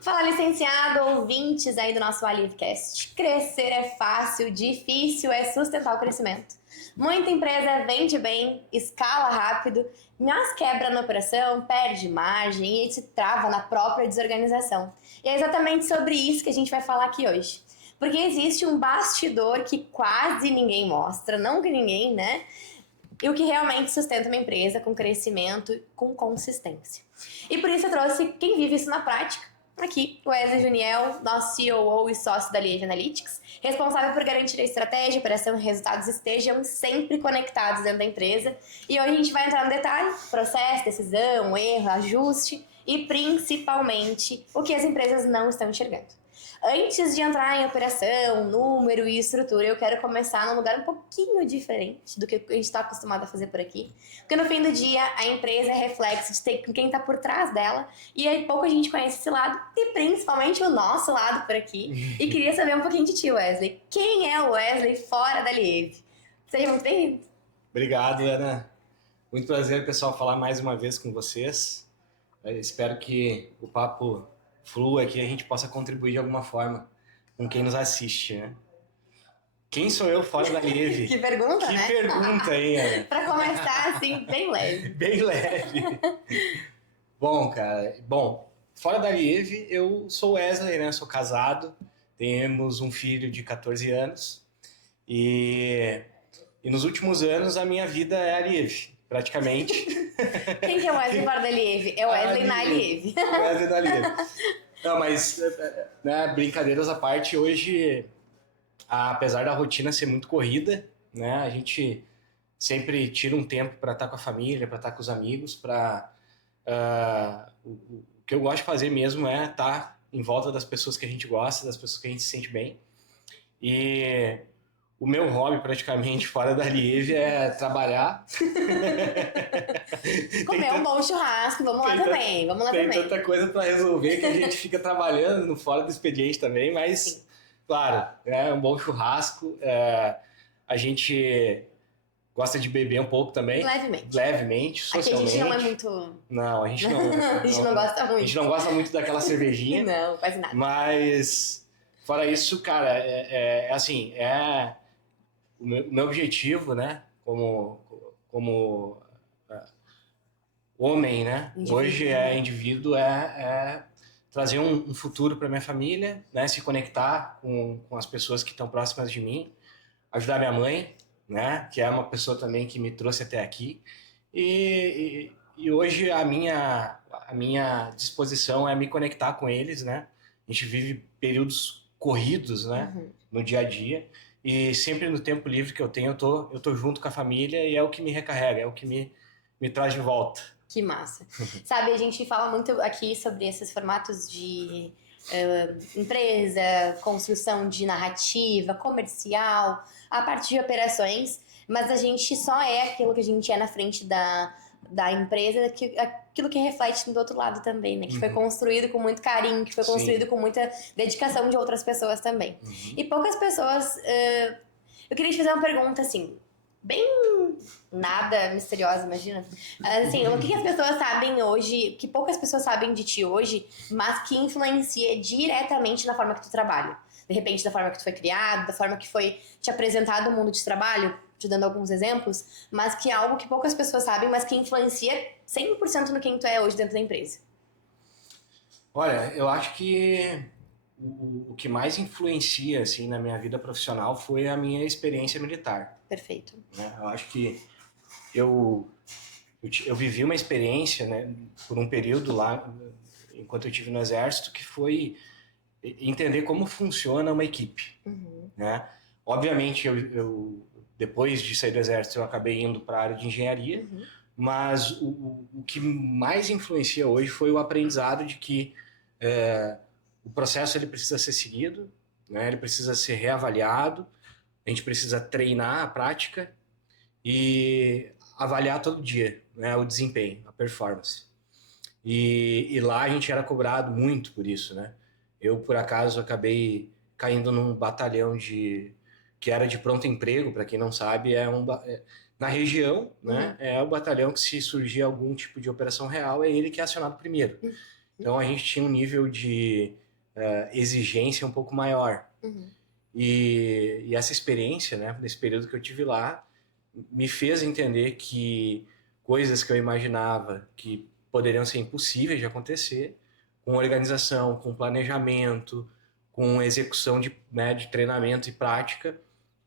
Fala, licenciado, ouvintes aí do nosso Alivecast. Crescer é fácil, difícil é sustentar o crescimento. Muita empresa vende bem, escala rápido, mas quebra na operação, perde margem e se trava na própria desorganização. E é exatamente sobre isso que a gente vai falar aqui hoje. Porque existe um bastidor que quase ninguém mostra, não que ninguém, né? E o que realmente sustenta uma empresa com crescimento, com consistência. E por isso eu trouxe quem vive isso na prática. Aqui, o Wesley Juniel, nosso COO e sócio da Lieve Analytics, responsável por garantir a estratégia, operação e resultados estejam sempre conectados dentro da empresa. E hoje a gente vai entrar no detalhe, processo, decisão, erro, ajuste e principalmente o que as empresas não estão enxergando. Antes de entrar em operação, número e estrutura, eu quero começar num lugar um pouquinho diferente do que a gente está acostumado a fazer por aqui. Porque no fim do dia, a empresa é reflexo de quem está por trás dela. E aí pouco a gente conhece esse lado, e principalmente o nosso lado por aqui. E queria saber um pouquinho de ti, Wesley. Quem é o Wesley fora da Lieve? Seja muito bem-vindo. Obrigado, Ana. Muito prazer, pessoal, falar mais uma vez com vocês. Eu espero que o papo flua aqui e a gente possa contribuir de alguma forma com quem nos assiste, né? Quem sou eu fora da Lieve? Que pergunta, que né? Que pergunta, hein, Ana? Pra começar, assim, bem leve. Bem leve. Bom, cara, fora da Lieve, eu sou Wesley, né? Sou casado, temos um filho de 14 anos e nos últimos anos a minha vida é a Lieve, praticamente. Quem que é o Wesley fora da Lieve? É o Wesley na Lieve. Wesley da Lieve. Não, mas, né, brincadeiras à parte, hoje, apesar da rotina ser muito corrida, né, a gente sempre tira um tempo para estar com a família, para estar com os amigos, o que eu gosto de fazer mesmo é estar em volta das pessoas que a gente gosta, das pessoas que a gente se sente bem. E o meu hobby, praticamente, fora da Lieve, é trabalhar. Comer um bom churrasco, vamos lá também. Tem tanta coisa para resolver que a gente fica trabalhando no fora do expediente também, mas, sim, claro, é um bom churrasco. A gente gosta de beber um pouco também. Levemente, socialmente. Aqui a gente não é muito... Não, a gente não... a gente não gosta muito. A gente não gosta muito daquela cervejinha. Não, quase nada. Mas, fora isso, cara, assim, o meu objetivo, né, como homem, né, hoje indivíduo, é trazer um futuro para minha família, né, se conectar com as pessoas que estão próximas de mim, ajudar minha mãe, né, que é uma pessoa também que me trouxe até aqui, e hoje a minha disposição é me conectar com eles, né, a gente vive períodos corridos, né, no dia a dia, e sempre no tempo livre que eu tenho, eu tô junto com a família e é o que me recarrega, é o que me traz de volta. Que massa. Sabe, a gente fala muito aqui sobre esses formatos de empresa, construção de narrativa, comercial, a parte de operações, mas a gente só é aquilo que a gente é na frente da empresa, aquilo que reflete do outro lado também, né? Que foi construído com muito carinho, que foi construído com muita dedicação de outras pessoas também. E poucas pessoas... eu queria te fazer uma pergunta, assim, bem nada misteriosa, imagina. Assim, o que as pessoas sabem hoje, que poucas pessoas sabem de ti hoje, mas que influencia diretamente na forma que tu trabalha. De repente, da forma que tu foi criado, da forma que foi te apresentado o mundo de trabalho, te dando alguns exemplos, mas que é algo que poucas pessoas sabem, mas que influencia 100% no quem tu é hoje dentro da empresa. Olha, eu acho que o que mais influencia, assim, na minha vida profissional foi a minha experiência militar. Perfeito. Né? Eu acho que eu vivi uma experiência, né, por um período lá, enquanto eu estive no Exército, que foi entender como funciona uma equipe. Né? Obviamente, eu depois de sair do Exército, eu acabei indo para a área de engenharia, mas o que mais influencia hoje foi o aprendizado de que o processo ele precisa ser seguido, né? Ele precisa ser reavaliado, a gente precisa treinar a prática e avaliar todo dia, né, o desempenho, a performance. E lá a gente era cobrado muito por isso, né? Eu, por acaso, acabei caindo num batalhão que era de pronto emprego, para quem não sabe, na região, né? É o batalhão que, se surgir algum tipo de operação real, é ele que é acionado primeiro. Então a gente tinha um nível de exigência um pouco maior. Uhum. E essa experiência, né, nesse período que eu tive lá, me fez entender que coisas que eu imaginava que poderiam ser impossíveis de acontecer, com organização, com planejamento, com execução de treinamento e prática,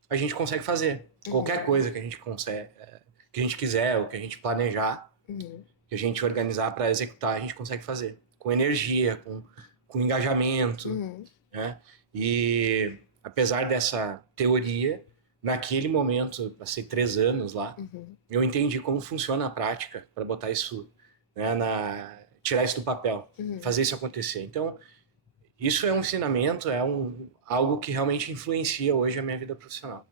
a gente consegue fazer. Qualquer coisa que a gente consegue, que a gente quiser, ou que a gente planejar, que a gente organizar para executar, a gente consegue fazer. Com energia, com engajamento, né? E apesar dessa teoria, naquele momento, eu passei 3 anos lá, eu entendi como funciona a prática para botar isso, né, tirar isso do papel, fazer isso acontecer. Então, isso é um ensinamento, algo que realmente influencia hoje a minha vida profissional.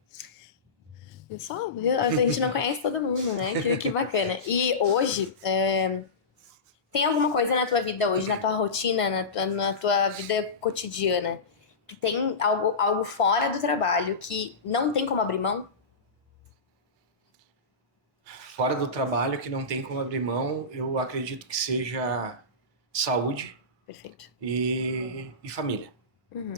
Só, viu? A gente não conhece todo mundo, né? Que bacana. E hoje, tem alguma coisa na tua vida hoje, na tua rotina, na tua vida cotidiana, que tem algo fora do trabalho que não tem como abrir mão? Fora do trabalho, que não tem como abrir mão, eu acredito que seja saúde Perfeito. e família.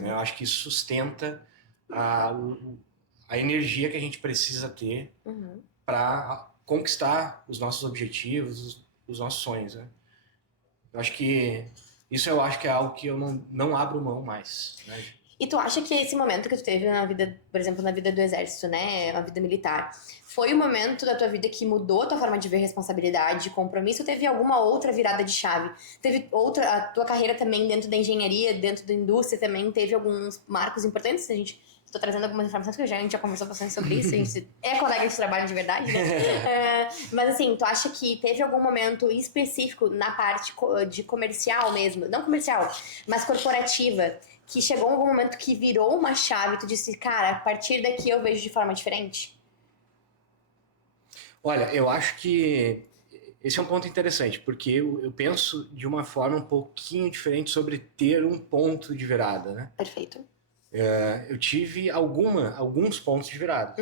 Eu acho que isso sustenta a energia que a gente precisa ter para conquistar os nossos objetivos, os nossos sonhos, né? Eu acho que é algo que eu não abro mão mais, né? E tu acha que esse momento que tu teve na vida, por exemplo, na vida do exército, né, na vida militar, foi o momento da tua vida que mudou a tua forma de ver responsabilidade, compromisso, ou teve alguma outra virada de chave? Teve outra, a tua carreira também dentro da engenharia, dentro da indústria também, teve alguns marcos importantes? Tô trazendo algumas informações que a gente já conversou bastante sobre isso, a gente é colega de trabalho de verdade, né? Mas assim, tu acha que teve algum momento específico na parte de comercial mesmo, não comercial, mas corporativa, que chegou algum momento que virou uma chave e tu disse, cara, a partir daqui eu vejo de forma diferente? Olha, eu acho que esse é um ponto interessante, porque eu penso de uma forma um pouquinho diferente sobre ter um ponto de virada, né? Perfeito. Eu tive alguns pontos de virada.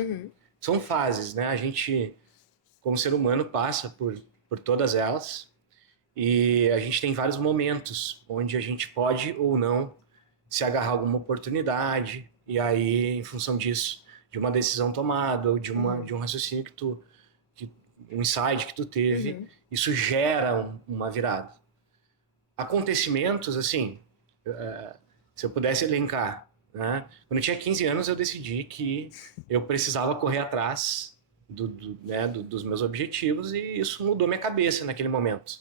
São fases, né? A gente, como ser humano, passa por todas elas e a gente tem vários momentos onde a gente pode ou não se agarrar a alguma oportunidade e aí, em função disso, de uma decisão tomada ou de um raciocínio um insight que tu teve, isso gera uma virada. Acontecimentos, assim, se eu pudesse elencar, né? Quando eu tinha 15 anos, eu decidi que eu precisava correr atrás dos meus objetivos e isso mudou minha cabeça naquele momento.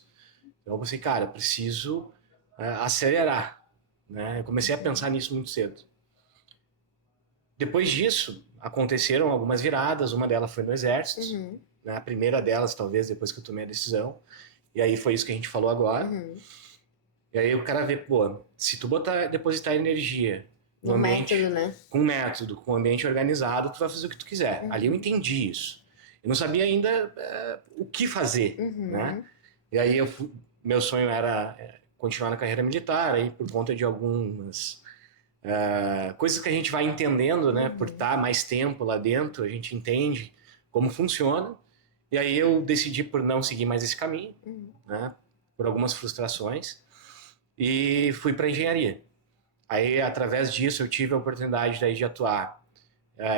Então eu pensei, cara, eu preciso acelerar, né? Eu comecei a pensar nisso muito cedo. Depois disso, aconteceram algumas viradas, uma delas foi no Exército, né? A primeira delas, talvez, depois que eu tomei a decisão, e aí foi isso que a gente falou agora. E aí o cara vê, pô, se tu depositar energia no ambiente, método, né? com método, com ambiente organizado, tu vai fazer o que tu quiser. Ali eu entendi isso. Eu não sabia ainda o que fazer, né? E aí meu sonho era continuar na carreira militar, aí por conta de algumas coisas que a gente vai entendendo, né? Por estar mais tempo lá dentro, a gente entende como funciona. E aí eu decidi por não seguir mais esse caminho, né? Por algumas frustrações. E fui para engenharia. Aí, através disso, eu tive a oportunidade daí de atuar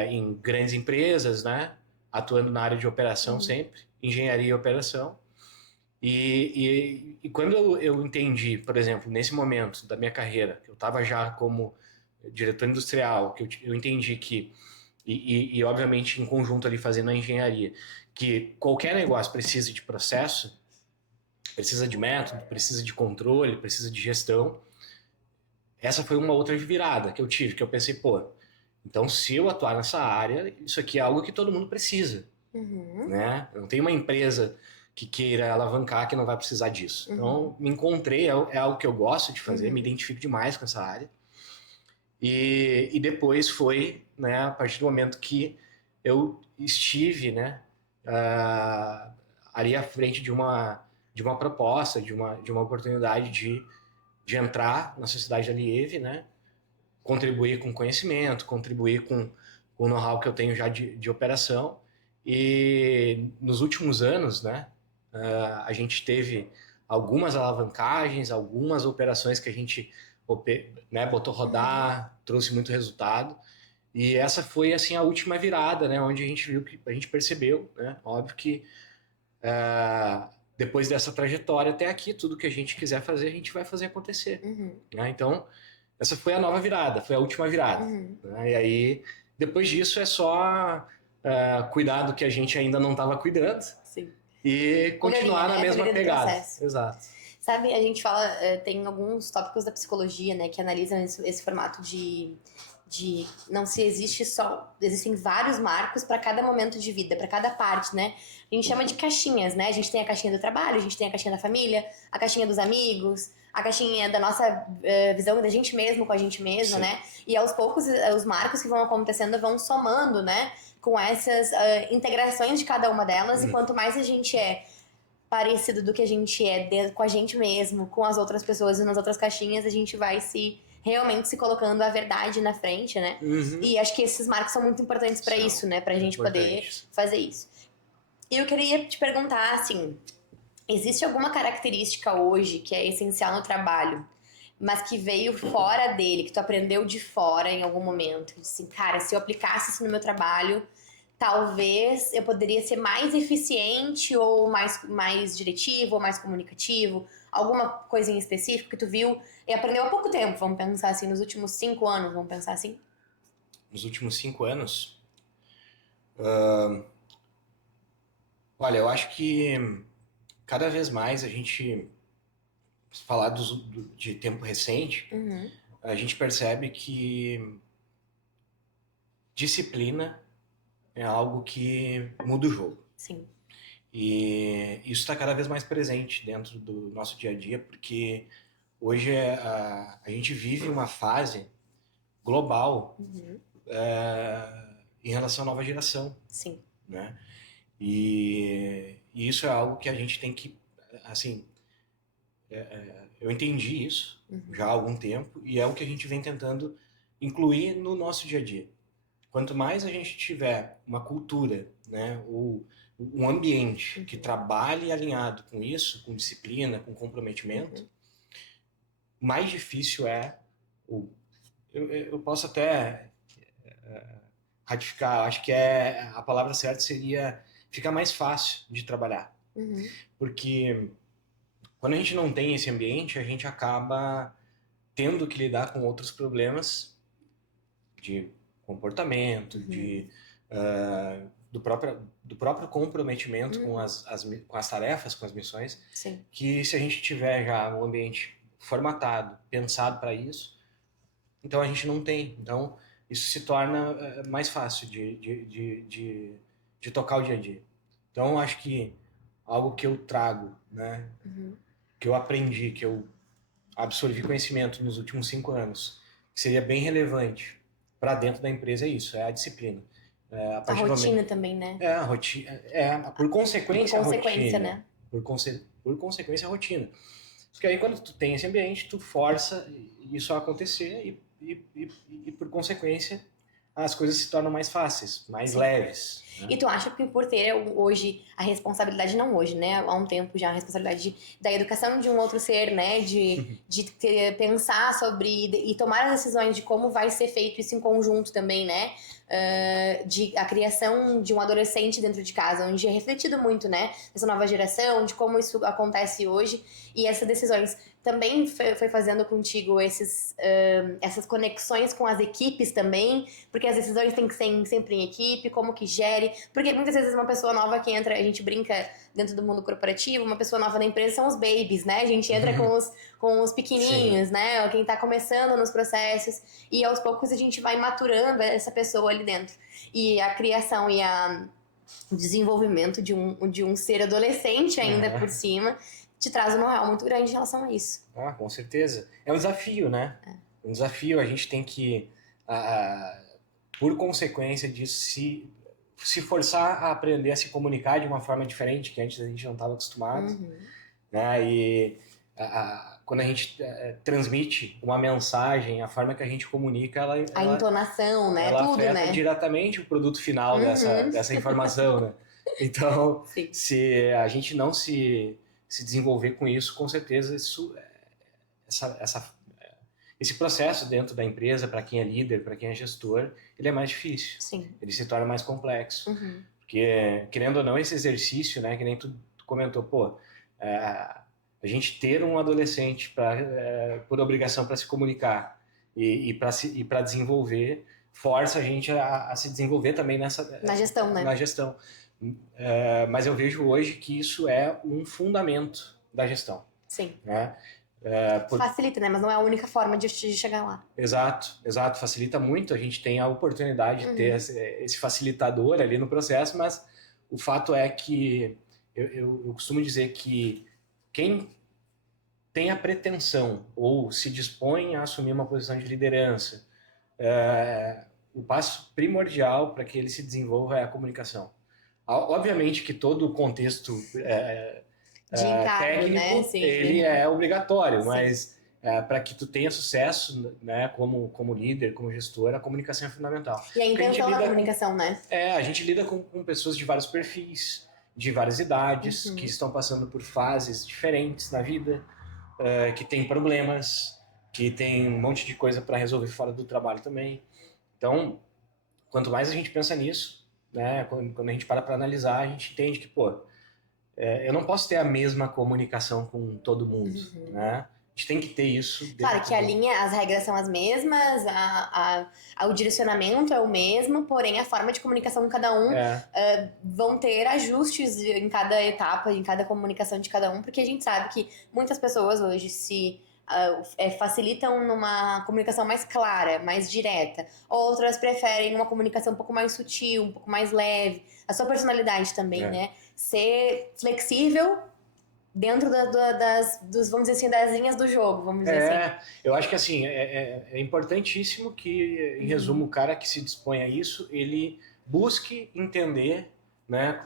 em grandes empresas, né? Atuando na área de operação sempre, engenharia e operação. E quando eu entendi, por exemplo, nesse momento da minha carreira, que eu estava já como diretor industrial, que eu entendi que, obviamente em conjunto ali fazendo a engenharia, que qualquer negócio precisa de processo, precisa de método, precisa de controle, precisa de gestão. Essa foi uma outra virada que eu tive, que eu pensei, pô, então se eu atuar nessa área, isso aqui é algo que todo mundo precisa, né? Não tem uma empresa que queira alavancar que não vai precisar disso. Então, me encontrei, é algo que eu gosto de fazer, me identifico demais com essa área. E depois foi, né, a partir do momento que eu estive, né, ali à frente de uma proposta, de uma oportunidade de entrar na sociedade da Lieve, né, contribuir com conhecimento, contribuir com o know-how que eu tenho já de operação. E nos últimos anos, né, a gente teve algumas alavancagens, algumas operações que a gente, né, botou rodar, trouxe muito resultado. E essa foi assim a última virada, né, onde a gente viu que a gente percebeu, né, óbvio que depois dessa trajetória até aqui, tudo que a gente quiser fazer, a gente vai fazer acontecer. Né? Então, essa foi a nova virada, foi a última virada. Né? E aí, depois disso, é só cuidar do que a gente ainda não estava cuidando. Sim. E continuar na mesma pegada. Exato. Sabe, a gente fala, tem alguns tópicos da psicologia, né, que analisam esse formato de não se existe só, existem vários marcos para cada momento de vida, para cada parte, né? A gente chama de caixinhas, né? A gente tem a caixinha do trabalho, a gente tem a caixinha da família, a caixinha dos amigos, a caixinha da nossa visão da gente mesmo com a gente mesmo, né? E aos poucos os marcos que vão acontecendo vão somando, né? Com essas integrações de cada uma delas, e quanto mais a gente é parecido do que a gente é com a gente mesmo, com as outras pessoas e nas outras caixinhas, a gente vai realmente se colocando a verdade na frente, né? E acho que esses marcos são muito importantes para isso, né? Pra gente poder fazer isso. E eu queria te perguntar, assim, existe alguma característica hoje que é essencial no trabalho, mas que veio fora dele, que tu aprendeu de fora em algum momento? Assim, cara, se eu aplicasse isso no meu trabalho, talvez eu poderia ser mais eficiente ou mais diretivo ou mais comunicativo? Alguma coisa em específico que tu viu e aprendeu há pouco tempo, vamos pensar assim, nos últimos 5 anos, vamos pensar assim? Nos últimos 5 anos? Olha, eu acho que cada vez mais a gente, falar de tempo recente, a gente percebe que disciplina é algo que muda o jogo. Sim. E isso está cada vez mais presente dentro do nosso dia a dia, porque hoje a gente vive uma fase global em relação à nova geração. Sim. Né? E isso é algo que a gente tem que, assim, eu entendi isso já há algum tempo, e é o que a gente vem tentando incluir no nosso dia a dia. Quanto mais a gente tiver uma cultura, né, ou um ambiente que trabalhe alinhado com isso, com disciplina, com comprometimento, mais difícil é, eu posso até ratificar, acho que a palavra certa seria ficar mais fácil de trabalhar. Porque quando a gente não tem esse ambiente, a gente acaba tendo que lidar com outros problemas de comportamento, do próprio comprometimento com as tarefas, com as missões. Sim. Que se a gente tiver já um ambiente formatado, pensado para isso, então a gente não tem. Então isso se torna mais fácil de tocar o dia a dia. Então acho que algo que eu trago, né, que eu aprendi, que eu absorvi conhecimento nos últimos 5 anos, que seria bem relevante para dentro da empresa é isso, é a disciplina. A rotina também, né? A rotina. Por consequência, a rotina. Né? Por consequência, a rotina. Porque aí quando tu tem esse ambiente, tu força isso a acontecer e por consequência, as coisas se tornam mais fáceis, mais leves. Né? E tu acha que por ter hoje a responsabilidade, não hoje, né? Há um tempo já, a responsabilidade da educação de um outro ser, né? De pensar sobre e tomar as decisões de como vai ser feito isso em conjunto também, né? De a criação de um adolescente dentro de casa, onde é refletido muito, né? Essa nova geração, de como isso acontece hoje. E essas decisões também foi fazendo contigo essas conexões com as equipes também, porque as decisões têm que ser sempre em equipe, como que gere, porque muitas vezes uma pessoa nova que entra, a gente brinca dentro do mundo corporativo, uma pessoa nova na empresa são os babies, né? A gente entra com os pequenininhos, né? Quem tá começando nos processos, e aos poucos a gente vai maturando essa pessoa ali dentro. E a criação e o desenvolvimento de um ser adolescente ainda por cima te traz um know-how muito grande em relação a isso. Com certeza. É um desafio, né? Um desafio, a gente tem que, por consequência disso, se forçar a aprender a se comunicar de uma forma diferente, que antes a gente não estava acostumado. Né? E quando a gente transmite uma mensagem, a forma que a gente comunica, a entonação, né? Ela tudo, afeta né? diretamente o produto final dessa informação, né? Então, se a gente não se se desenvolver com isso, com certeza esse processo dentro da empresa, para quem é líder, para quem é gestor, ele é mais difícil. Sim. Ele se torna mais complexo. Uhum. Porque, querendo ou não, esse exercício, né, que nem tu comentou, pô, a gente ter um adolescente por obrigação para se comunicar e para desenvolver, força a gente a se desenvolver também na gestão, né? Na gestão. Mas eu vejo hoje que isso é um fundamento da gestão. Sim. Né? Facilita, né? Mas não é a única forma de chegar lá. Exato. Facilita muito. A gente tem a oportunidade de ter esse facilitador ali no processo, mas o fato é que eu costumo dizer que quem tem a pretensão ou se dispõe a assumir uma posição de liderança, o passo primordial para que ele se desenvolva é a comunicação. Obviamente que todo o contexto de encargo, técnico, né? Sim, ele é obrigatório, sim. Mas para que tu tenha sucesso, né, como líder, como gestor, a comunicação é fundamental. E a intenção da comunicação, né? A gente lida com pessoas de vários perfis, de várias idades, que estão passando por fases diferentes na vida, que tem problemas, que tem um monte de coisa para resolver fora do trabalho também. Então, quanto mais a gente pensa nisso, né, quando a gente para analisar, a gente entende que, eu não posso ter a mesma comunicação com todo mundo, né? A gente tem que ter isso. Claro que as regras são as mesmas, o direcionamento é o mesmo, porém a forma de comunicação de cada um vão ter ajustes em cada etapa, em cada comunicação de cada um, porque a gente sabe que muitas pessoas hoje facilitam numa comunicação mais clara, mais direta. Outras preferem uma comunicação um pouco mais sutil, um pouco mais leve. A sua personalidade também, né? Ser flexível dentro vamos dizer assim, das linhas do jogo, vamos dizer assim. Eu acho que assim, é importantíssimo que, em resumo, o cara que se dispõe a isso, ele busque entender, né,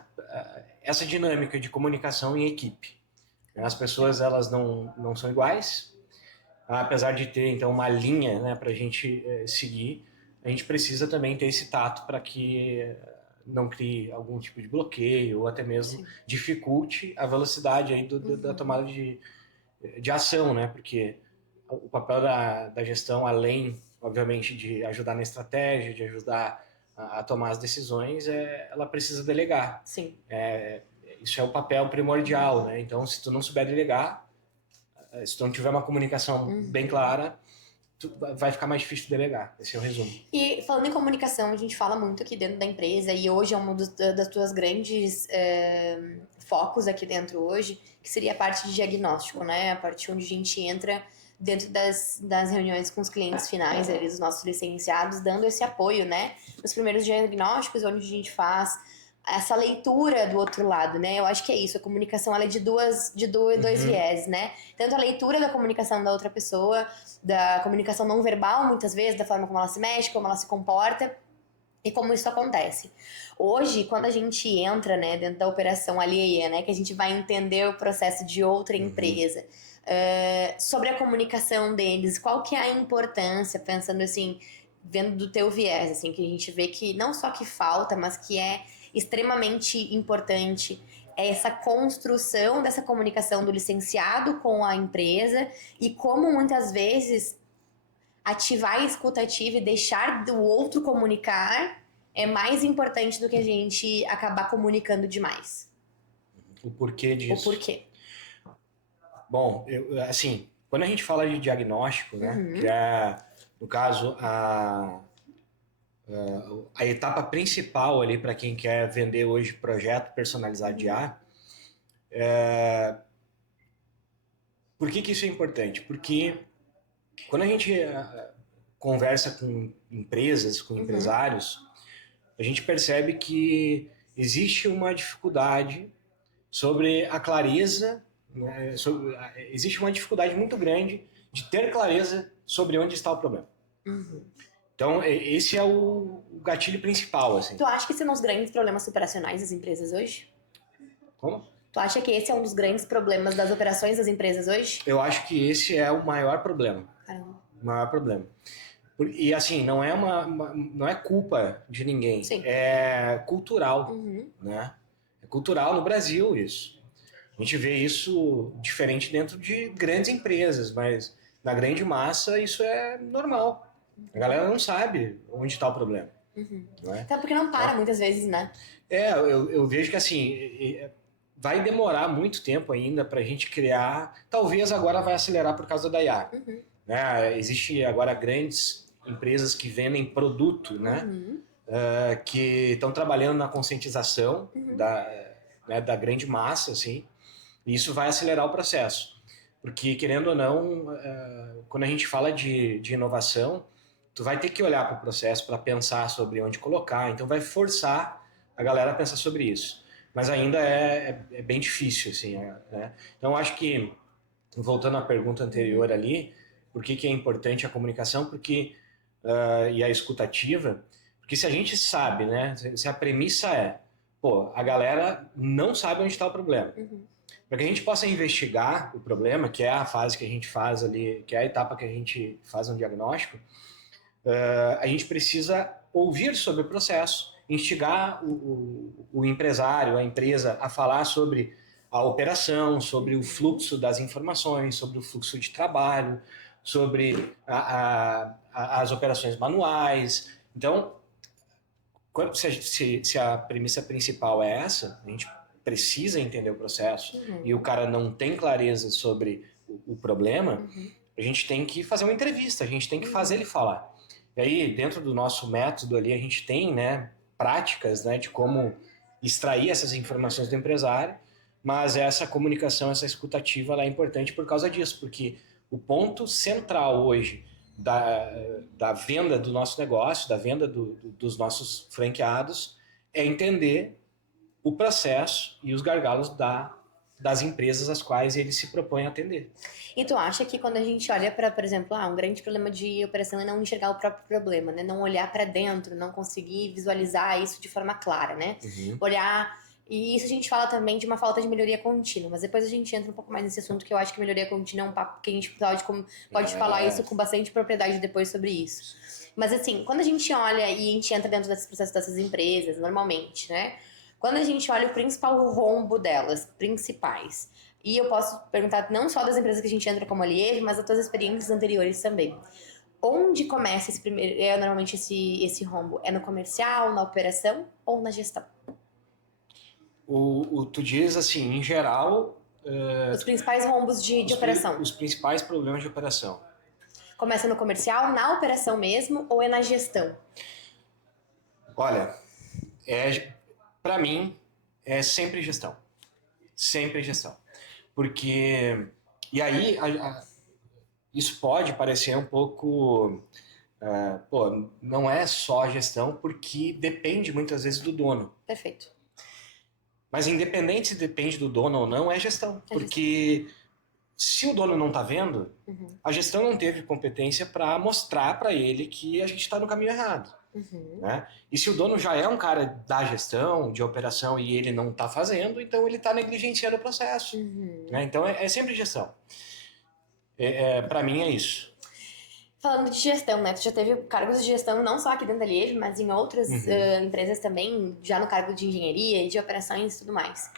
essa dinâmica de comunicação em equipe. As pessoas, elas não são iguais, apesar de ter, então, uma linha, né, para a gente seguir, a gente precisa também ter esse tato para que não crie algum tipo de bloqueio ou até mesmo dificulte a velocidade aí da tomada de ação, né? Porque o papel da gestão, além, obviamente, de ajudar na estratégia, de ajudar a tomar as decisões, ela precisa delegar. Sim. Isso é o papel primordial, né? Então, se tu não souber delegar, se tu não tiver uma comunicação bem clara, vai ficar mais difícil de delegar. Esse é o resumo. E falando em comunicação, a gente fala muito aqui dentro da empresa, e hoje é um das tuas grandes focos aqui dentro hoje, que seria a parte de diagnóstico, né? A parte onde a gente entra dentro das reuniões com os clientes finais, ali, dos nossos licenciados, dando esse apoio, né? Os primeiros diagnósticos, onde a gente faz essa leitura do outro lado, né? Eu acho que é isso, a comunicação ela é de dois viés, né? Tanto a leitura da comunicação da outra pessoa, da comunicação não verbal, muitas vezes, da forma como ela se mexe, como ela se comporta, e como isso acontece. Hoje, quando a gente entra, né, dentro da operação alheia, né, que a gente vai entender o processo de outra empresa, sobre a comunicação deles, qual que é a importância, pensando assim, vendo do teu viés, assim, que a gente vê que não só que falta, mas que é extremamente importante essa construção dessa comunicação do licenciado com a empresa e como muitas vezes ativar a escuta ativa e deixar do outro comunicar é mais importante do que a gente acabar comunicando demais. O porquê disso? O porquê. Bom, assim, quando a gente fala de diagnóstico, né, que é, no caso, a etapa principal ali para quem quer vender hoje projeto personalizado de IA, por que isso é importante? Porque quando a gente conversa com empresas, com empresários, a gente percebe que existe uma dificuldade sobre a clareza, né, existe uma dificuldade muito grande de ter clareza sobre onde está o problema. Então, esse é o gatilho principal, assim. Tu acha que esse é um dos grandes problemas operacionais das empresas hoje? Como? Tu acha que esse é um dos grandes problemas das operações das empresas hoje? Eu acho que esse é o maior problema. Caramba. O maior problema. E, assim, não é culpa de ninguém. Sim. É cultural, né? É cultural no Brasil isso. A gente vê isso diferente dentro de grandes empresas, mas na grande massa isso é normal. A galera não sabe onde está o problema. Não é? Até porque não para muitas vezes, né? Eu vejo que assim, vai demorar muito tempo ainda para a gente criar. Talvez agora vai acelerar por causa da IA. Né? Existe agora grandes empresas que vendem produto, né? Que estão trabalhando na conscientização né, da grande massa, assim, e isso vai acelerar o processo. Porque, querendo ou não, quando a gente fala de inovação, tu vai ter que olhar para o processo para pensar sobre onde colocar, então vai forçar a galera a pensar sobre isso. Mas ainda é bem difícil, assim, né? Então, acho que, voltando à pergunta anterior ali, por que é importante a comunicação? Porque, e a escutativa, porque se a gente sabe, né, se a premissa é, pô, a galera não sabe onde está o problema, para que a gente possa investigar o problema, que é a fase que a gente faz ali, que é a etapa que a gente faz um diagnóstico, a gente precisa ouvir sobre o processo, instigar o empresário, a empresa, a falar sobre a operação, sobre o fluxo das informações, sobre o fluxo de trabalho, sobre as operações manuais. Então, se a premissa principal é essa, a gente precisa entender o processo e o cara não tem clareza sobre o problema, a gente tem que fazer uma entrevista, a gente tem que fazer ele falar. E aí, dentro do nosso método ali, a gente tem, né, práticas, né, de como extrair essas informações do empresário, mas essa comunicação, essa escutativa, ela é importante por causa disso, porque o ponto central hoje da venda do nosso negócio, da venda dos nossos franqueados, é entender o processo e os gargalos das empresas às quais eles se propõem a atender. E tu acha que quando a gente olha para, por exemplo, um grande problema de operação é não enxergar o próprio problema, né? Não olhar para dentro, não conseguir visualizar isso de forma clara, né? Olhar. E isso a gente fala também de uma falta de melhoria contínua, mas depois a gente entra um pouco mais nesse assunto, que eu acho que melhoria contínua é um papo que a gente pode falar isso com bastante propriedade depois sobre isso. Mas assim, quando a gente olha e a gente entra dentro desse processo dessas empresas, normalmente, né? Quando a gente olha o principal rombo delas, principais, e eu posso perguntar não só das empresas que a gente entra como alier, mas das tuas experiências anteriores também. Onde começa esse primeiro, normalmente esse rombo? É no comercial, na operação ou na gestão? Tu diz assim, em geral... Os principais rombos de operação. Os principais problemas de operação. Começa no comercial, na operação mesmo, ou é na gestão? Olha, para mim, é sempre gestão. Sempre gestão. Porque... E aí, isso pode parecer um pouco... não é só a gestão, porque depende muitas vezes do dono. Perfeito. Mas independente se depende do dono ou não, é gestão. Porque se o dono não está vendo, a gestão não teve competência para mostrar para ele que a gente está no caminho errado. Né? E se o dono já é um cara da gestão, de operação, e ele não está fazendo, então ele está negligenciando o processo. Né? Então é sempre gestão. Para mim é isso. Falando de gestão, né? Tu já teve cargos de gestão não só aqui dentro da Liege, mas em outras empresas também, já no cargo de engenharia e de operações e tudo mais.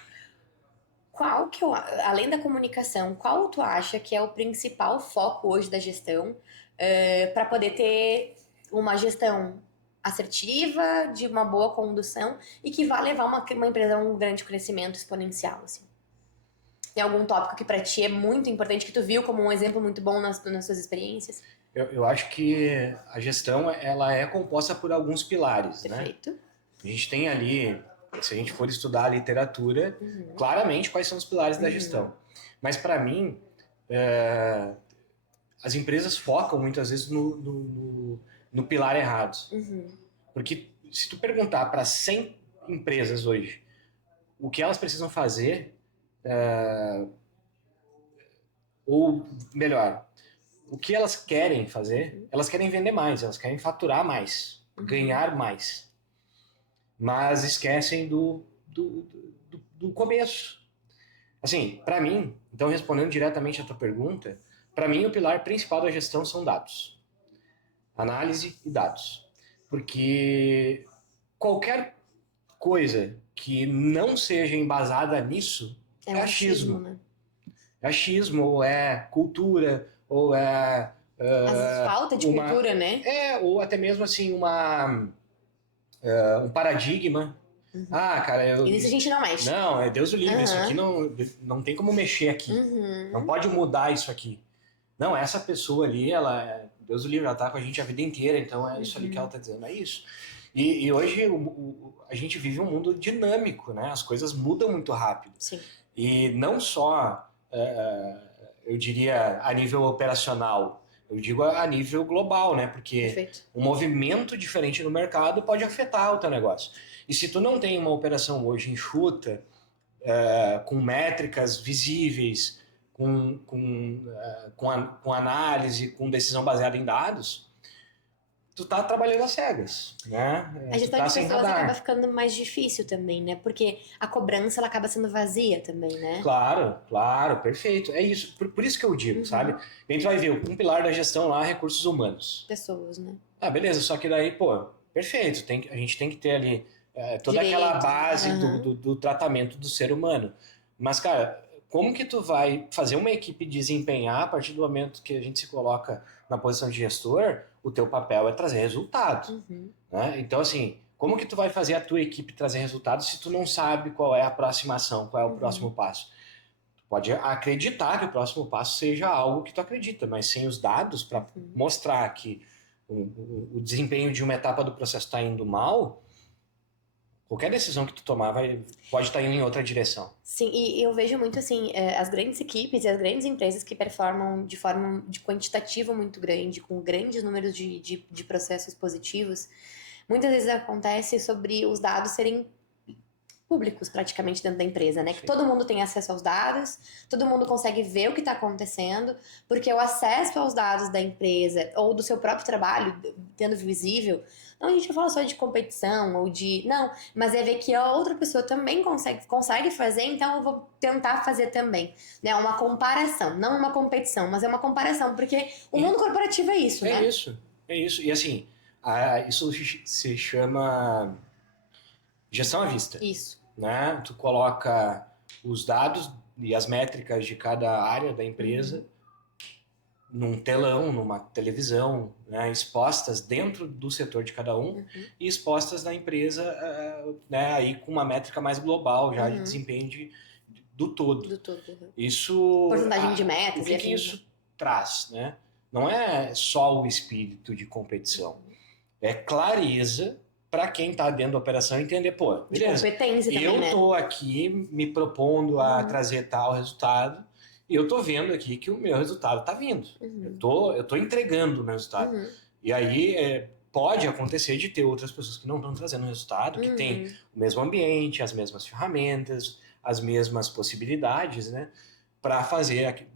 Qual que, além da comunicação, qual tu acha que é o principal foco hoje da gestão para poder ter uma gestão assertiva, de uma boa condução e que vá levar uma empresa a um grande crescimento exponencial, assim? Tem algum tópico que para ti é muito importante, que tu viu como um exemplo muito bom nas suas experiências? Eu acho que a gestão ela é composta por alguns pilares. Perfeito. Né? A gente tem ali, se a gente for estudar a literatura, claramente quais são os pilares da gestão. Mas para mim, as empresas focam muitas vezes no pilar errado. Porque se tu perguntar para 100 empresas hoje o que elas precisam fazer, ou melhor, o que elas querem fazer, elas querem vender mais, elas querem faturar mais, ganhar mais. Mas esquecem do começo. Assim, para mim, então respondendo diretamente a tua pergunta, para mim o pilar principal da gestão são dados. Análise e dados. Porque qualquer coisa que não seja embasada nisso É É um achismo. achismo, né? É achismo, ou é cultura, ou é Às vezes falta de uma... cultura, né? ou até mesmo assim, um paradigma. Uhum. Ah, cara, E nisso a gente não mexe. não, é Deus o livre, isso aqui Aham. não tem como mexer aqui. Não Uhum. pode mudar isso aqui. Não, essa pessoa ali, Deus o livre, ela tá com a gente a vida inteira, então é isso ali que ela Uhum. tá dizendo, é isso. E hoje a gente vive um mundo dinâmico, né? As coisas mudam muito rápido. Sim, E não só, eu diria, a nível operacional, eu digo a nível global, né? Porque perfeito. um movimento diferente no mercado pode afetar o teu negócio. E se tu não tem uma operação hoje enxuta, com métricas visíveis, com análise, com decisão baseada em dados, tu tá trabalhando às cegas, né? A Tu gestão tá de sem pessoas acaba radar. ficando mais difícil também, né? Porque a cobrança ela acaba sendo vazia também, né? Claro, claro, perfeito. É isso. Por isso que eu digo, sabe? Uhum. A gente vai ver um pilar da gestão lá, recursos humanos. Pessoas, né? Ah, beleza, só que daí, pô, perfeito. A gente tem que ter ali toda aquela Direitos, né? base Aham. do tratamento do ser humano. Mas, cara, como que tu vai fazer uma equipe desempenhar a partir do momento que a gente se coloca na posição de gestor? O teu papel é trazer resultado, Uhum. né? Então, assim, como que tu vai fazer a tua equipe trazer resultado se tu não sabe qual é a próxima ação, qual é o próximo Uhum. passo? Tu pode acreditar que o próximo passo seja algo que tu acredita, mas sem os dados para Uhum. mostrar que o desempenho de uma etapa do processo está indo mal, qualquer decisão que tu tomar pode estar indo em outra direção. Sim, e eu vejo muito assim, as grandes equipes e as grandes empresas que performam de forma de quantitativa muito grande, com grandes números de processos positivos, muitas vezes acontece sobre os dados serem públicos praticamente dentro da empresa, né? Que Sim. todo mundo tem acesso aos dados, todo mundo consegue ver o que está acontecendo, porque o acesso aos dados da empresa ou do seu próprio trabalho, tendo visível, não a gente fala só de competição ou de. Não, mas é ver que a outra pessoa também consegue fazer, então eu vou tentar fazer também. Né? Uma comparação, não uma competição, mas é uma comparação, porque o E mundo corporativo é isso, é né? isso, é isso. E assim, isso se chama gestão à vista, Isso. né? Tu coloca os dados e as métricas de cada área da empresa Uhum, num telão, numa televisão, né, expostas dentro do setor de cada um uhum, e expostas na empresa, né, aí com uma métrica mais global já de uhum. desempenho do todo. Do todo. Uhum. Isso, Porcentagem de o metas e que que afins, né? isso traz, né? Não é só o espírito de competição, é clareza para quem está dentro da operação entender, pô, De beleza, competência também, eu né? tô aqui me propondo a Uhum, trazer tal resultado e eu tô vendo aqui que o meu resultado está vindo. uhum, Eu tô entregando o meu resultado. uhum, E aí pode acontecer de ter outras pessoas que não estão trazendo resultado, que têm uhum. o mesmo ambiente, as mesmas ferramentas, as mesmas possibilidades, né? Para fazer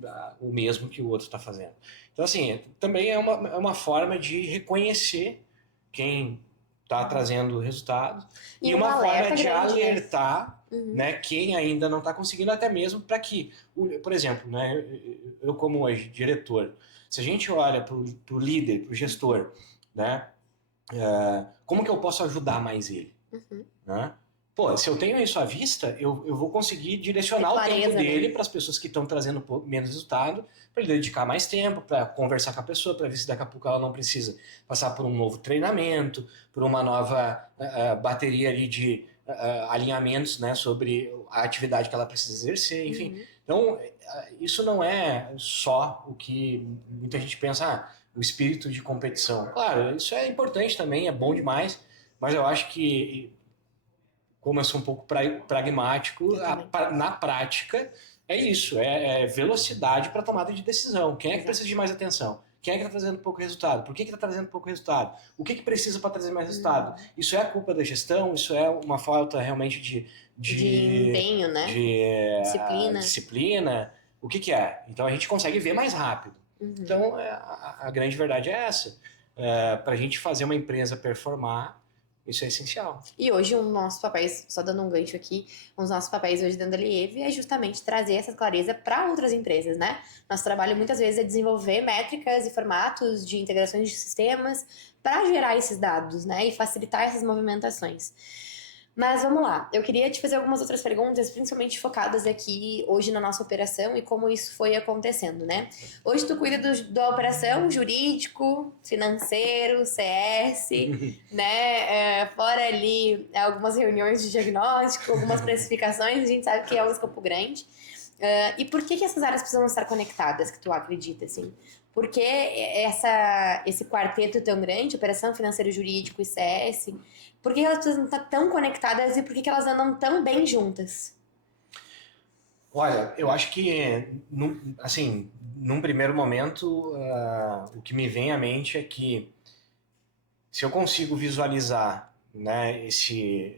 o mesmo que o outro está fazendo. Então, assim, também é uma forma de reconhecer quem está trazendo o resultado E e um uma forma alerta de grande, né? alertar, Uhum, né, quem ainda não está conseguindo, até mesmo para que, por exemplo, né, eu como hoje, diretor, se a gente olha para o líder, para o gestor, né, como que eu posso ajudar mais ele? uhum. Né? Pô, se eu tenho isso à vista, eu vou conseguir Ter direcionar o tempo clareza, né? dele para as pessoas que estão trazendo menos resultado, para ele dedicar mais tempo, para conversar com a pessoa, para ver se daqui a pouco ela não precisa passar por um novo treinamento, por uma nova bateria ali de alinhamentos, né, sobre a atividade que ela precisa exercer, enfim. Uhum, Então, isso não é só o que muita gente pensa, o espírito de competição. Claro, isso é importante também, é bom uhum. demais, mas eu acho que como eu sou um pouco pragmático, Eu também. na prática é isso, é velocidade para tomada de decisão. Quem é que precisa Exato. de mais atenção? Quem é que está trazendo pouco resultado? Por que está trazendo pouco resultado? O que precisa para trazer mais resultado? Uhum. Isso é a culpa da gestão? Isso é uma falta realmente De de, empenho, né? de Disciplina. disciplina? O que é? Então a gente consegue ver mais rápido. Uhum. Então a grande verdade é essa. Para a gente fazer uma empresa performar, isso é essencial. E hoje, um dos nossos papéis, só dando um gancho aqui, um dos nossos papéis hoje dentro da Lieve é justamente trazer essa clareza para outras empresas, né? Nosso trabalho muitas vezes é desenvolver métricas e formatos de integrações de sistemas para gerar esses dados, né? E facilitar essas movimentações. Mas vamos lá, eu queria te fazer algumas outras perguntas, principalmente focadas aqui hoje na nossa operação e como isso foi acontecendo, né? Hoje tu cuida da operação jurídico, financeiro, CS, né? Fora ali algumas reuniões de diagnóstico, algumas precificações, a gente sabe que é um escopo grande. E por que essas áreas precisam estar conectadas, que tu acredita, assim? Por que esse quarteto tão grande, operação, financeiro, jurídico e CS, por que elas precisam estar tão conectadas e por que elas andam tão bem juntas? Olha, eu acho que, assim, num primeiro momento, o que me vem à mente é que se eu consigo visualizar, né, esse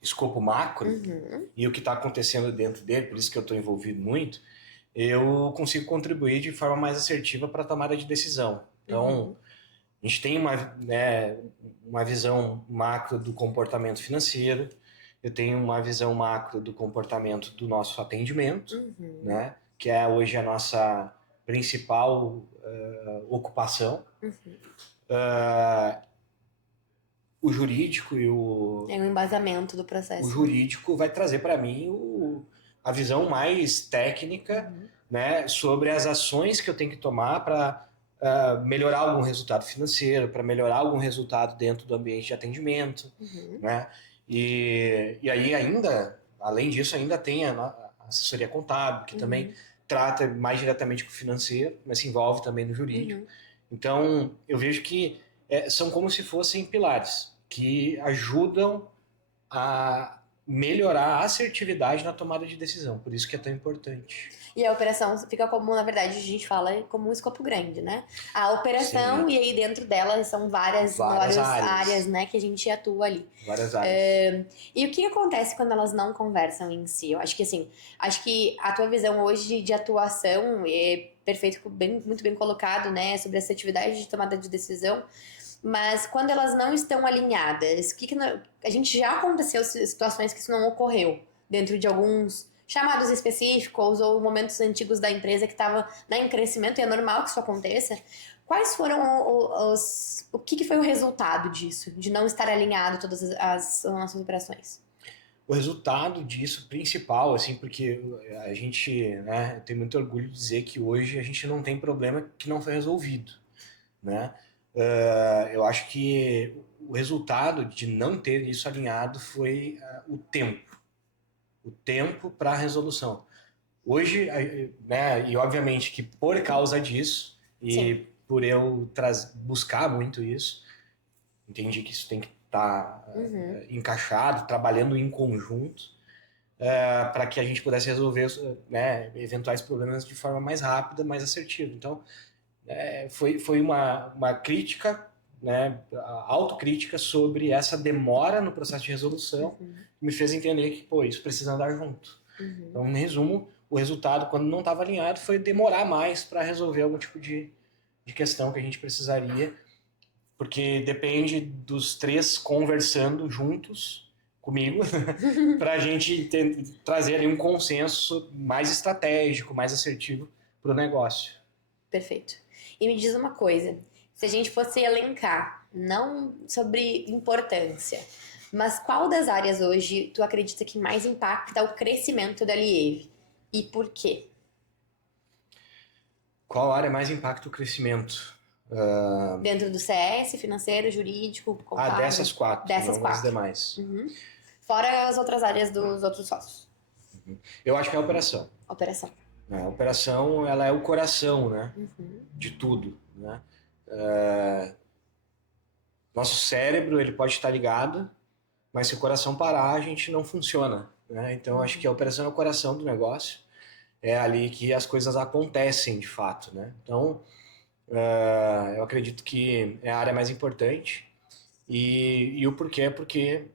escopo macro Uhum, e o que está acontecendo dentro dele, por isso que eu estou envolvido muito, eu consigo contribuir de forma mais assertiva para a tomada de decisão. Então, uhum, a gente tem uma visão macro do comportamento financeiro, eu tenho uma visão macro do comportamento do nosso atendimento, uhum, né, que é hoje a nossa principal ocupação. uhum. O jurídico É um embasamento do o processo, né? jurídico vai trazer para mim a visão mais técnica, Uhum, né, sobre as ações que eu tenho que tomar para melhorar algum resultado financeiro, para melhorar algum resultado dentro do ambiente de atendimento, uhum, né? E aí ainda, além disso, ainda tem a assessoria contábil, que também uhum, trata mais diretamente com o financeiro, mas se envolve também no jurídico. uhum. Então, eu vejo que são como se fossem pilares que ajudam a melhorar a assertividade na tomada de decisão. Por isso que é tão importante. E a operação fica como, na verdade, a gente fala como um escopo grande, né? A operação, Sim, e aí dentro dela são várias várias áreas, áreas. né, que a gente atua ali. Várias áreas. E o que acontece quando elas não conversam em si? Eu acho que assim, acho que a tua visão hoje de atuação é perfeito, muito bem colocado, né, sobre essa atividade de tomada de decisão. Mas quando elas não estão alinhadas, a gente já aconteceu situações que isso não ocorreu dentro de alguns chamados específicos ou momentos antigos da empresa que estava, né, em crescimento, e é normal que isso aconteça. Quais foram o que foi o resultado disso, de não estar alinhado todas as nossas operações? O resultado disso principal, assim, porque a gente, né, tem muito orgulho de dizer que hoje a gente não tem problema que não foi resolvido, né? Eu acho que o resultado de não ter isso alinhado foi o tempo para a resolução. Hoje, né, e obviamente que por causa disso, Sim. e por eu buscar muito isso, entendi que isso tem que estar Uhum. encaixado, trabalhando em conjunto, para que a gente pudesse resolver, né, eventuais problemas de forma mais rápida, mais assertiva. Então, foi uma crítica, né, autocrítica sobre essa demora no processo de resolução, Uhum. que me fez entender que, pô, isso precisa andar junto. Uhum. Então, em resumo, o resultado, quando não estava alinhado, foi demorar mais para resolver algum tipo de questão que a gente precisaria, porque depende dos três conversando juntos comigo para a gente trazer ali um consenso mais estratégico, mais assertivo para o negócio. Perfeito. E me diz uma coisa, se a gente fosse elencar, não sobre importância, mas qual das áreas hoje tu acredita que mais impacta o crescimento da Lieve? E por quê? Qual área mais impacta o crescimento? Dentro do CS, financeiro, jurídico, contábil, Dessas quatro, dessas não as quatro. demais. Uhum. Fora as outras áreas dos outros sócios. Eu acho que é a operação. Operação. Né? A operação, ela é o coração, né, Uhum. de tudo, né? Nosso cérebro, ele pode estar ligado, mas se o coração parar, a gente não funciona, né? Então, acho que a Uhum. operação é o coração do negócio. É ali que as coisas acontecem de fato, né? Então, eu acredito que é a área mais importante. E o porquê é porque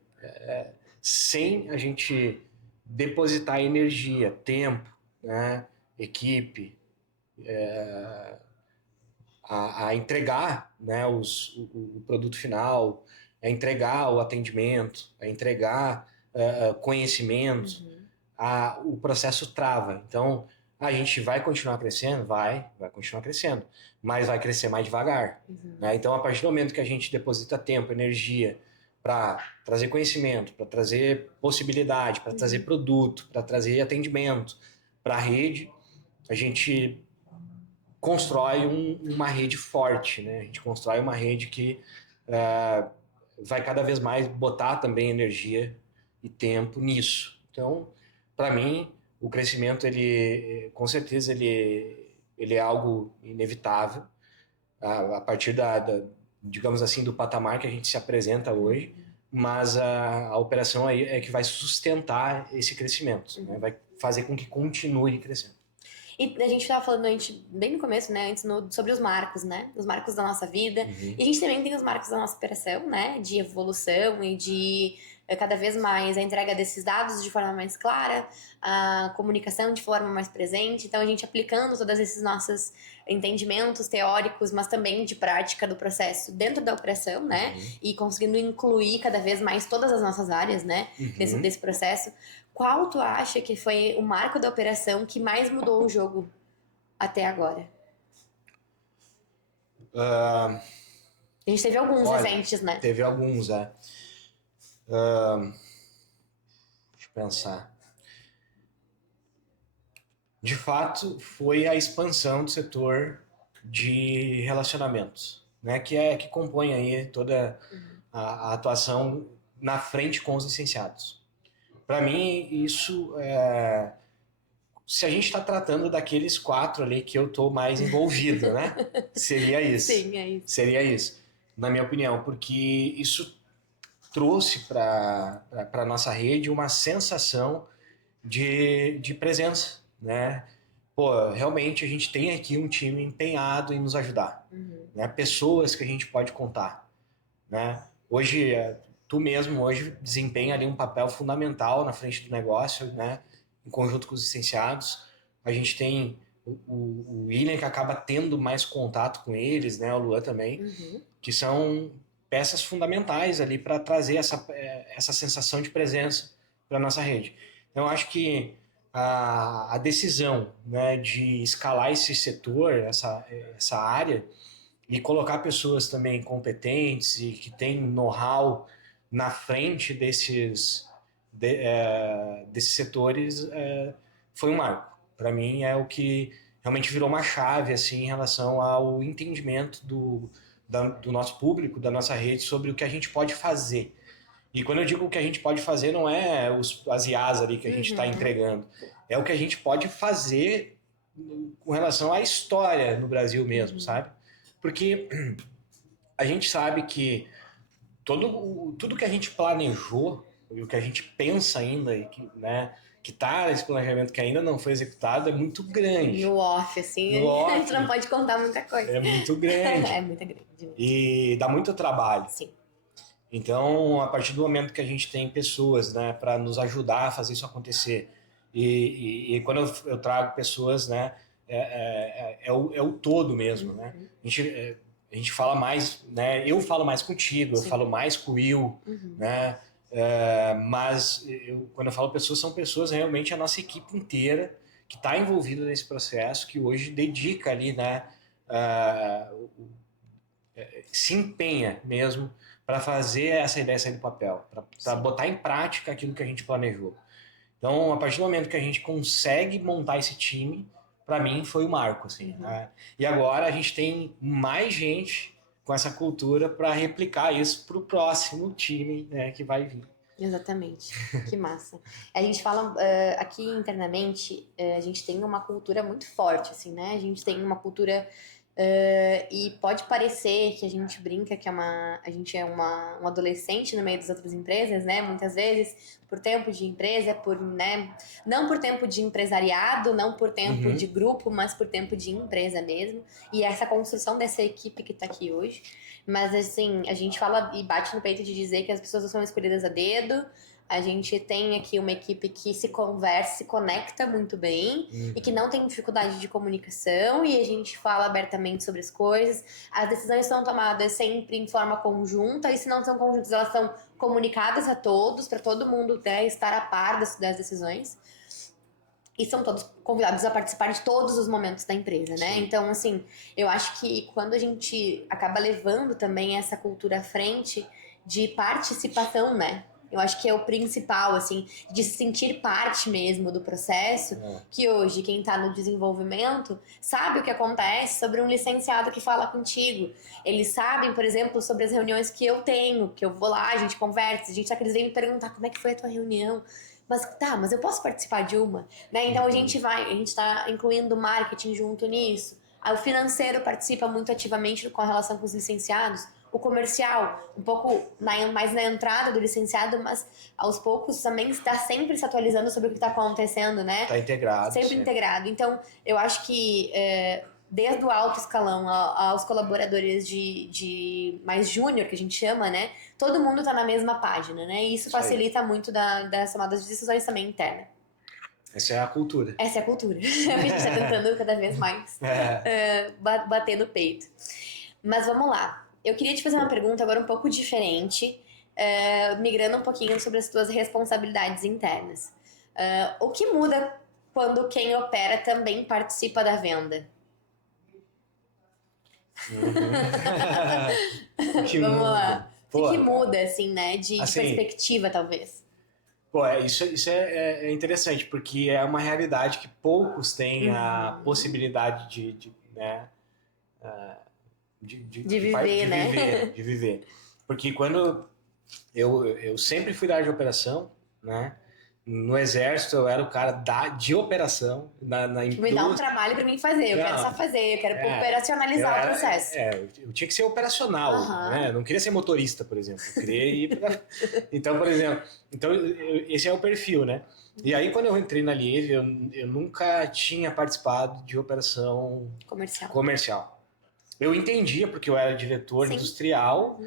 sem a gente depositar energia, tempo, né, equipe, a entregar, né, o produto final, a entregar o atendimento, a entregar conhecimento, Uhum. o processo trava. Então, a gente vai continuar crescendo? Vai continuar crescendo, mas vai crescer mais devagar. Uhum. Né? Então, a partir do momento que a gente deposita tempo, energia, para trazer conhecimento, para trazer possibilidade, para trazer produto, para trazer atendimento para a rede, a gente constrói uma rede forte, né? A gente constrói uma rede que vai cada vez mais botar também energia e tempo nisso. Então, para mim, o crescimento, ele, com certeza, ele é algo inevitável a partir digamos assim, do patamar que a gente se apresenta hoje, mas a operação aí é que vai sustentar esse crescimento, né? Vai fazer com que continue crescendo. E a gente estava falando bem no começo, né, antes sobre os marcos, né? Os marcos da nossa vida. E a gente também tem os marcos da nossa operação, né? De evolução e de cada vez mais a entrega desses dados de forma mais clara, a comunicação de forma mais presente. Então a gente aplicando todos esses nossos entendimentos teóricos, mas também de prática do processo dentro da operação, né? E conseguindo incluir cada vez mais todas as nossas áreas, né? Desse processo. Qual tu acha que foi o marco da operação que mais mudou o jogo até agora? A gente teve alguns recentes, né? Teve alguns, Deixa eu pensar. De fato, foi a expansão do setor de relacionamentos, né? Que compõe aí toda a atuação na frente com os licenciados. Para mim, isso se a gente está tratando daqueles 4 ali que eu estou mais envolvido, né? Seria isso. Sim, é isso. Seria isso, na minha opinião, porque isso trouxe para a nossa rede uma sensação de presença, né? Pô, realmente a gente tem aqui um time empenhado em nos ajudar, né? Pessoas que a gente pode contar, né? Hoje, tu mesmo hoje desempenha ali um papel fundamental na frente do negócio, né? Em conjunto com os licenciados. A gente tem o William, que acaba tendo mais contato com eles, né? O Luan também, que são peças fundamentais ali para trazer essa sensação de presença para a nossa rede. Então, eu acho que a decisão, né, de escalar esse setor, essa área, e colocar pessoas também competentes e que têm know-how na frente desses setores foi um marco. Para mim é o que realmente virou uma chave assim, em relação ao entendimento do nosso público, da nossa rede, sobre o que a gente pode fazer. E quando eu digo o que a gente pode fazer, não é as IAs ali que a gente está entregando, é o que a gente pode fazer com relação à história no Brasil mesmo, sabe? Porque a gente sabe que tudo que a gente planejou e o que a gente pensa ainda, e que, né, que tá nesse planejamento que ainda não foi executado, é muito grande. No off, assim, a gente não pode contar muita coisa. É muito grande. É muito grande. E dá muito trabalho. Sim. Então, a partir do momento que a gente tem pessoas, né, para nos ajudar a fazer isso acontecer, e quando eu trago pessoas, né, é o todo mesmo, né? A gente fala mais, né? Eu falo mais contigo, eu falo mais com o Will, né? Mas quando eu falo pessoas, são pessoas realmente a nossa equipe inteira que está envolvida nesse processo, que hoje dedica ali, né? Se empenha mesmo para fazer essa ideia sair do papel, para botar em prática aquilo que a gente planejou. Então, a partir do momento que a gente consegue montar esse time, para mim foi o marco, assim, né? E agora a gente tem mais gente com essa cultura para replicar isso para o próximo time, né, que vai vir. Exatamente, que massa. A gente fala aqui internamente, a gente tem uma cultura muito forte, assim, né? A gente tem uma cultura e pode parecer que a gente brinca que a gente é um adolescente no meio das outras empresas, né? Muitas vezes por tempo de empresa, né? Não por tempo de empresariado, não por tempo de grupo, mas por tempo de empresa mesmo. E essa construção dessa equipe que tá aqui hoje. Mas assim, a gente fala e bate no peito de dizer que as pessoas não são escolhidas a dedo. A gente tem aqui uma equipe que se conversa, se conecta muito bem e que não tem dificuldade de comunicação, e a gente fala abertamente sobre as coisas. As decisões são tomadas sempre em forma conjunta, e se não são conjuntas, elas são comunicadas a todos, para todo mundo, né, estar a par das decisões. E são todos convidados a participar de todos os momentos da empresa, né? Sim. Então, assim, eu acho que quando a gente acaba levando também essa cultura à frente, de participação, né? Eu acho que é o principal, assim, de se sentir parte mesmo do processo, que hoje quem está no desenvolvimento sabe o que acontece sobre um licenciado que fala contigo. Eles sabem, por exemplo, sobre as reuniões que eu tenho, que eu vou lá, a gente conversa, a gente eles vêm me perguntar como é que foi a tua reunião. Mas eu posso participar de uma? Né? Então a gente está incluindo marketing junto nisso. Aí o financeiro participa muito ativamente com a relação com os licenciados. O comercial, um pouco mais na entrada do licenciado, mas aos poucos também está sempre se atualizando sobre o que está acontecendo, né? Está integrado. Sempre integrado. Então, eu acho que desde o alto escalão aos colaboradores de mais júnior, que a gente chama, né? Todo mundo está na mesma página, né? E isso facilita muito das tomadas de decisões também interna. Essa é a cultura. Essa é a cultura. A gente está tentando cada vez mais bater no peito. Mas vamos lá. Eu queria te fazer uma pergunta agora um pouco diferente, migrando um pouquinho sobre as tuas responsabilidades internas. O que muda quando quem opera também participa da venda? Vamos lá. O que muda, assim, né? De perspectiva, talvez. Pô, isso é interessante, porque é uma realidade que poucos têm a possibilidade de viver, né? De viver. Porque quando eu sempre fui da área de operação, né? No exército eu era o cara de operação na indústria. Me dá um trabalho para mim fazer, eu quero só fazer, eu quero operacionalizar o processo. Eu tinha que ser operacional, né? Eu não queria ser motorista, por exemplo. Eu queria ir pra... Então, por exemplo, esse é o perfil, né? E aí, quando eu entrei na Lieve, eu nunca tinha participado de operação comercial. Eu entendia, porque eu era diretor industrial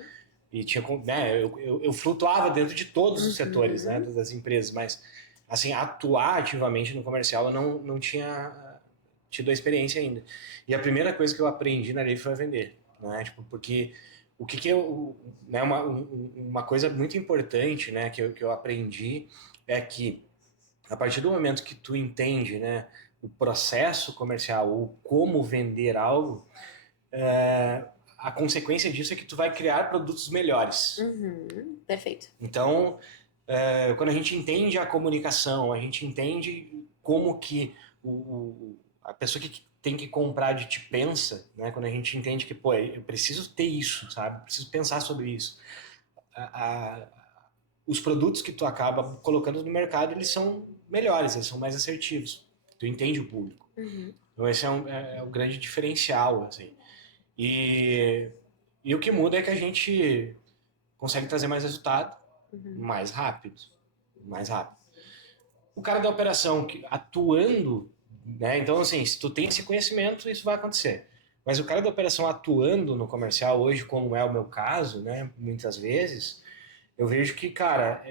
e tinha, né, eu flutuava dentro de todos os setores, né, das empresas, mas assim, atuar ativamente no comercial eu não tinha tido a experiência ainda. E a primeira coisa que eu aprendi na Lieve foi a vender, né, tipo, porque o que né, uma coisa muito importante, né, que eu aprendi é que a partir do momento que tu entende, né, o processo comercial ou como vender algo, a consequência disso é que tu vai criar produtos melhores. Perfeito. Então, quando a gente entende a comunicação, a gente entende como que a pessoa que tem que comprar de ti pensa, né? Quando a gente entende que, pô, eu preciso ter isso, sabe? Preciso pensar sobre isso. Os produtos que tu acaba colocando no mercado, eles são melhores, eles são mais assertivos. Tu entende o público. Então, esse é o grande diferencial, assim. E o que muda é que a gente consegue trazer mais resultado mais rápido. O cara da operação atuando, né? Então, assim, se tu tem esse conhecimento, isso vai acontecer. Mas o cara da operação atuando no comercial hoje, como é o meu caso, né? Muitas vezes, eu vejo que, cara,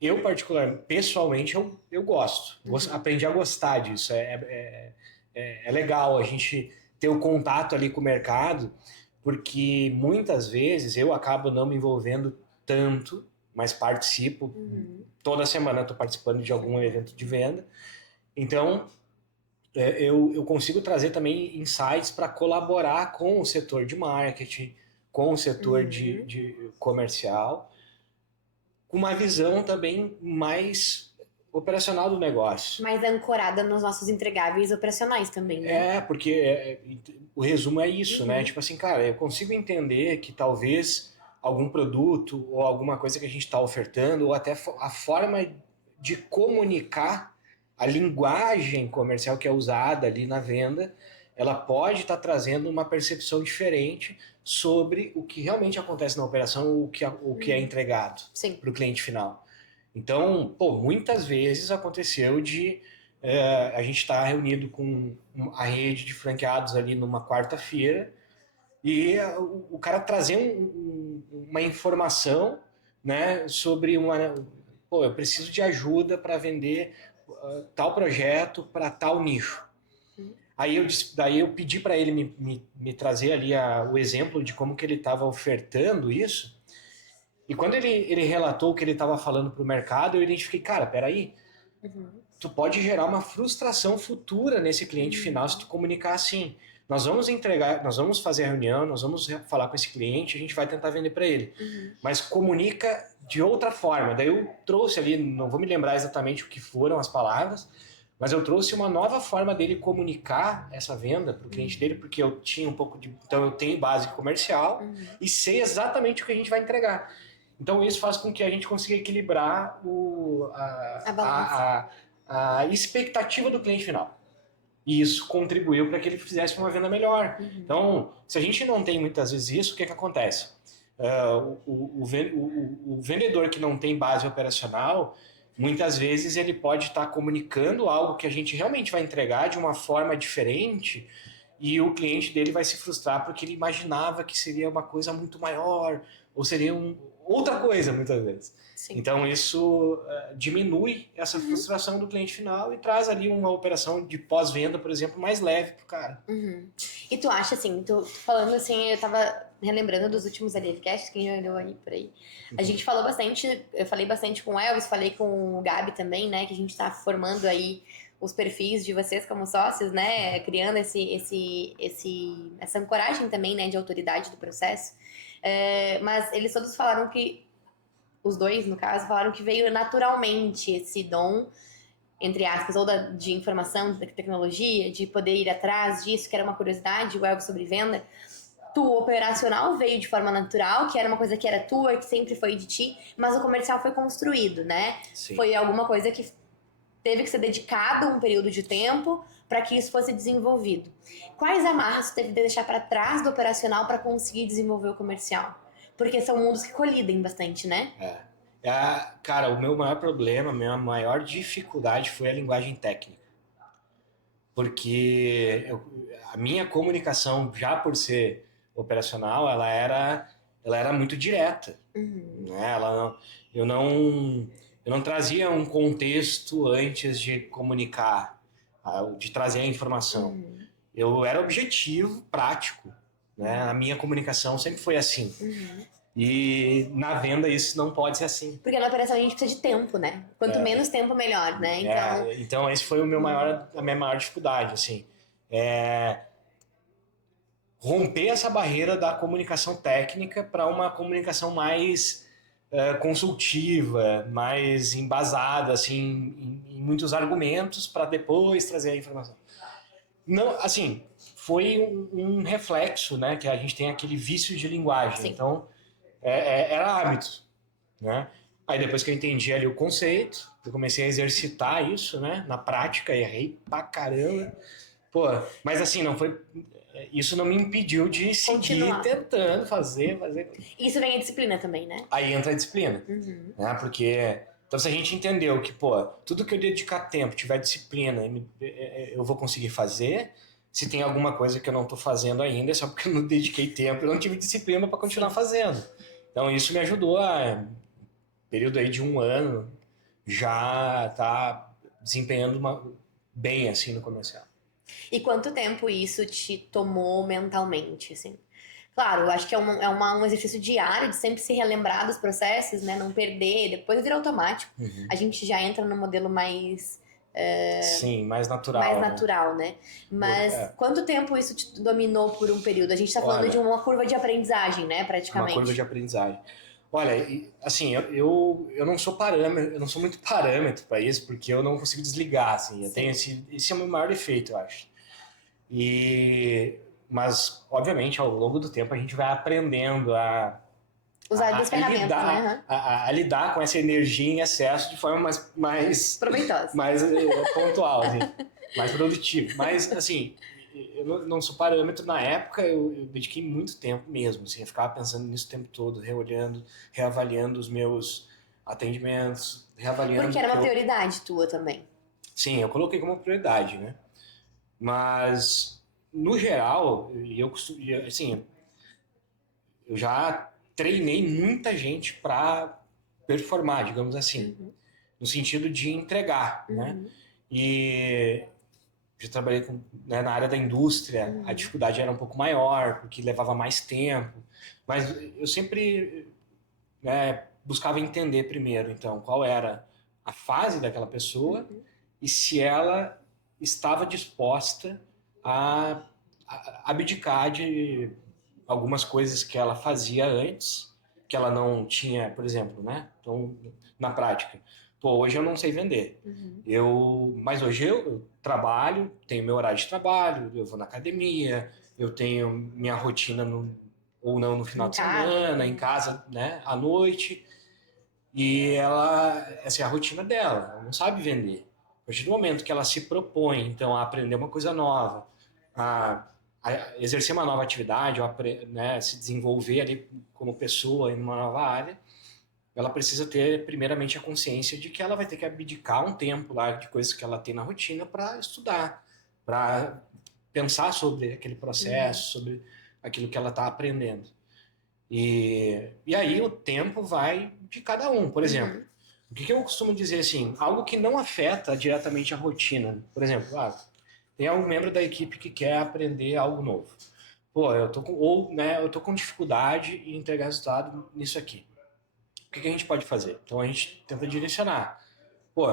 eu particularmente, pessoalmente, eu gosto. Aprendi a gostar disso. É legal a gente ter o contato ali com o mercado, porque muitas vezes eu acabo não me envolvendo tanto, mas participo. Toda semana eu estou participando de algum evento de venda. Então, eu consigo trazer também insights para colaborar com o setor de marketing, com o setor de comercial, com uma visão também mais operacional do negócio. Mais ancorada nos nossos entregáveis operacionais também, né? Porque o resumo é isso, né? Tipo assim, cara, eu consigo entender que talvez algum produto ou alguma coisa que a gente está ofertando, ou até a forma de comunicar, a linguagem comercial que é usada ali na venda, ela pode estar trazendo uma percepção diferente sobre o que realmente acontece na operação ou o que é entregado para o cliente final. Então, muitas vezes aconteceu de a gente estar reunido com a rede de franqueados ali numa quarta-feira e o cara trazer uma informação, né, sobre eu preciso de ajuda para vender tal projeto para tal nicho. Daí eu pedi para ele me trazer ali o exemplo de como que ele estava ofertando isso. E quando ele relatou o que ele estava falando para o mercado, eu identifiquei, cara, peraí, tu pode gerar uma frustração futura nesse cliente final se tu comunicar assim. nós vamos entregar, nós vamos fazer a reunião, nós vamos falar com esse cliente, a gente vai tentar vender para ele. Mas comunica de outra forma. Daí eu trouxe ali, não vou me lembrar exatamente o que foram as palavras, mas eu trouxe uma nova forma dele comunicar essa venda para o cliente dele, porque eu tinha um pouco de... Então eu tenho base comercial e sei exatamente o que a gente vai entregar. Então isso faz com que a gente consiga equilibrar a expectativa do cliente final. E isso contribuiu para que ele fizesse uma venda melhor. Então, se a gente não tem muitas vezes isso, o que acontece? O vendedor que não tem base operacional, muitas vezes ele pode estar comunicando algo que a gente realmente vai entregar de uma forma diferente e o cliente dele vai se frustrar porque ele imaginava que seria uma coisa muito maior ou seria outra coisa, muitas vezes. Sim. Então, isso diminui essa frustração do cliente final e traz ali uma operação de pós-venda, por exemplo, mais leve pro cara. E tu acha, assim, tu falando assim, eu tava relembrando dos últimos Alivcasts que já deu aí por aí. A gente falou bastante, eu falei bastante com o Elvis, falei com o Gabi também, né, que a gente tá formando aí os perfis de vocês como sócios, né, criando essa ancoragem também, né, de autoridade do processo. Mas eles todos falaram que os dois, no caso, falaram que veio naturalmente esse dom, entre aspas, ou de informação, de tecnologia, de poder ir atrás disso, que era uma curiosidade, o Elvis sobre venda. Tu, operacional, veio de forma natural, que era uma coisa que era tua, que sempre foi de ti, mas o comercial foi construído, né? Sim. Foi alguma coisa que teve que ser dedicado um período de tempo para que isso fosse desenvolvido. Quais amarras tu teve de deixar para trás do operacional para conseguir desenvolver o comercial? Porque são mundos que colidem bastante, né? Cara, o meu maior problema, a minha maior dificuldade foi a linguagem técnica. Porque a minha comunicação, já por ser operacional, ela era muito direta. Né? Eu não trazia um contexto antes de comunicar, de trazer a informação. Eu era objetivo, prático. Né? A minha comunicação sempre foi assim. E na venda isso não pode ser assim. Porque na operação a gente precisa de tempo, né? Quanto menos tempo, melhor, né? Então esse foi a minha maior dificuldade, assim. Romper essa barreira da comunicação técnica para uma comunicação mais consultiva, mais embasada, assim, em muitos argumentos para depois trazer a informação. Não, assim, foi um reflexo, né? Que a gente tem aquele vício de linguagem. Sim. Então, era hábito, né? Aí depois que eu entendi ali o conceito, eu comecei a exercitar isso, né? Na prática, errei pra caramba. Pô, mas assim, não foi... Isso não me impediu de seguir tentando fazer. Isso vem a disciplina também, né? Aí entra a disciplina, né? Porque... Então, se a gente entendeu que, pô, tudo que eu dedicar tempo, tiver disciplina, eu vou conseguir fazer. Se tem alguma coisa que eu não tô fazendo ainda, é só porque eu não dediquei tempo, eu não tive disciplina para continuar fazendo. Então, isso me ajudou período aí de 1 ano, já tá desempenhando bem, assim, no comercial. E quanto tempo isso te tomou mentalmente, assim? Claro, eu acho que é um exercício diário de sempre se relembrar dos processos, né? Não perder, depois vira automático. A gente já entra no modelo mais... Sim, mais natural. Mais natural, né? Mas quanto tempo isso te dominou por um período? A gente tá falando de uma curva de aprendizagem, né? Praticamente. Uma curva de aprendizagem. Olha, assim, eu não sou parâmetro, eu não sou muito parâmetro para isso, porque eu não consigo desligar, assim. Eu tenho esse é o meu maior defeito, eu acho. Mas, obviamente, ao longo do tempo a gente vai aprendendo a usar as ferramentas, lidar, né? A lidar com essa energia em excesso de forma mais proveitosa, mais pontual, assim, mais produtiva. Mas, assim, eu não sou parâmetro. Na época, eu dediquei muito tempo mesmo, assim, eu ficava pensando nisso o tempo todo, reolhando, reavaliando os meus atendimentos, reavaliando... Porque era uma prioridade tua também. Sim, eu coloquei como prioridade, né? Mas... No geral, assim, eu já treinei muita gente para performar, digamos assim, no sentido de entregar, né? E já trabalhei na área da indústria, a dificuldade era um pouco maior, porque levava mais tempo, mas eu sempre, né, buscava entender primeiro, então, qual era a fase daquela pessoa e se ela estava disposta a abdicar de algumas coisas que ela fazia antes, que ela não tinha, por exemplo, né? Então, na prática, pô, hoje eu não sei vender. Mas hoje eu trabalho, tenho meu horário de trabalho, eu vou na academia, eu tenho minha rotina ou não no final Em de casa, semana, em né? casa, né, à noite. E ela, essa é a rotina dela, ela não sabe vender. A partir do momento que ela se propõe, então, a aprender uma coisa nova, a, a exercer uma nova atividade, né, se desenvolver ali como pessoa em uma nova área, ela precisa ter, primeiramente, a consciência de que ela vai ter que abdicar um tempo lá de coisas que ela tem na rotina para estudar, para pensar sobre aquele Uhum. processo, sobre aquilo que ela está aprendendo. E aí o tempo vai de cada um. Por exemplo, Uhum. o que eu costumo dizer assim, algo que não afeta diretamente a rotina. Por exemplo, tem algum membro da equipe que quer aprender algo novo. Pô, eu tô com dificuldade em entregar resultado nisso aqui. O que a gente pode fazer? Então a gente tenta direcionar. Pô,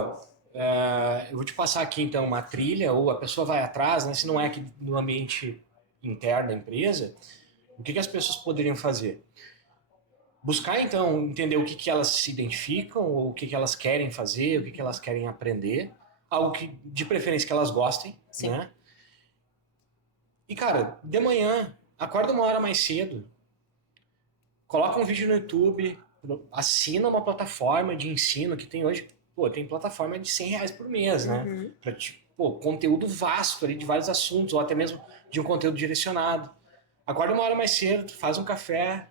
eu vou te passar aqui então uma trilha, ou a pessoa vai atrás, né? Se não é aqui no ambiente interno da empresa, o que as pessoas poderiam fazer? Buscar então entender o que elas se identificam, ou o que elas querem fazer, o que elas querem aprender, algo que de preferência que elas gostem, Sim. né? E cara, de manhã, acorda uma hora mais cedo, coloca um vídeo no YouTube, assina uma plataforma de ensino que tem hoje, pô, tem plataforma de R$ 100 por mês, né? Uhum. Pra, pô, conteúdo vasto ali de vários assuntos, ou até mesmo de um conteúdo direcionado. Acorda uma hora mais cedo, faz um café,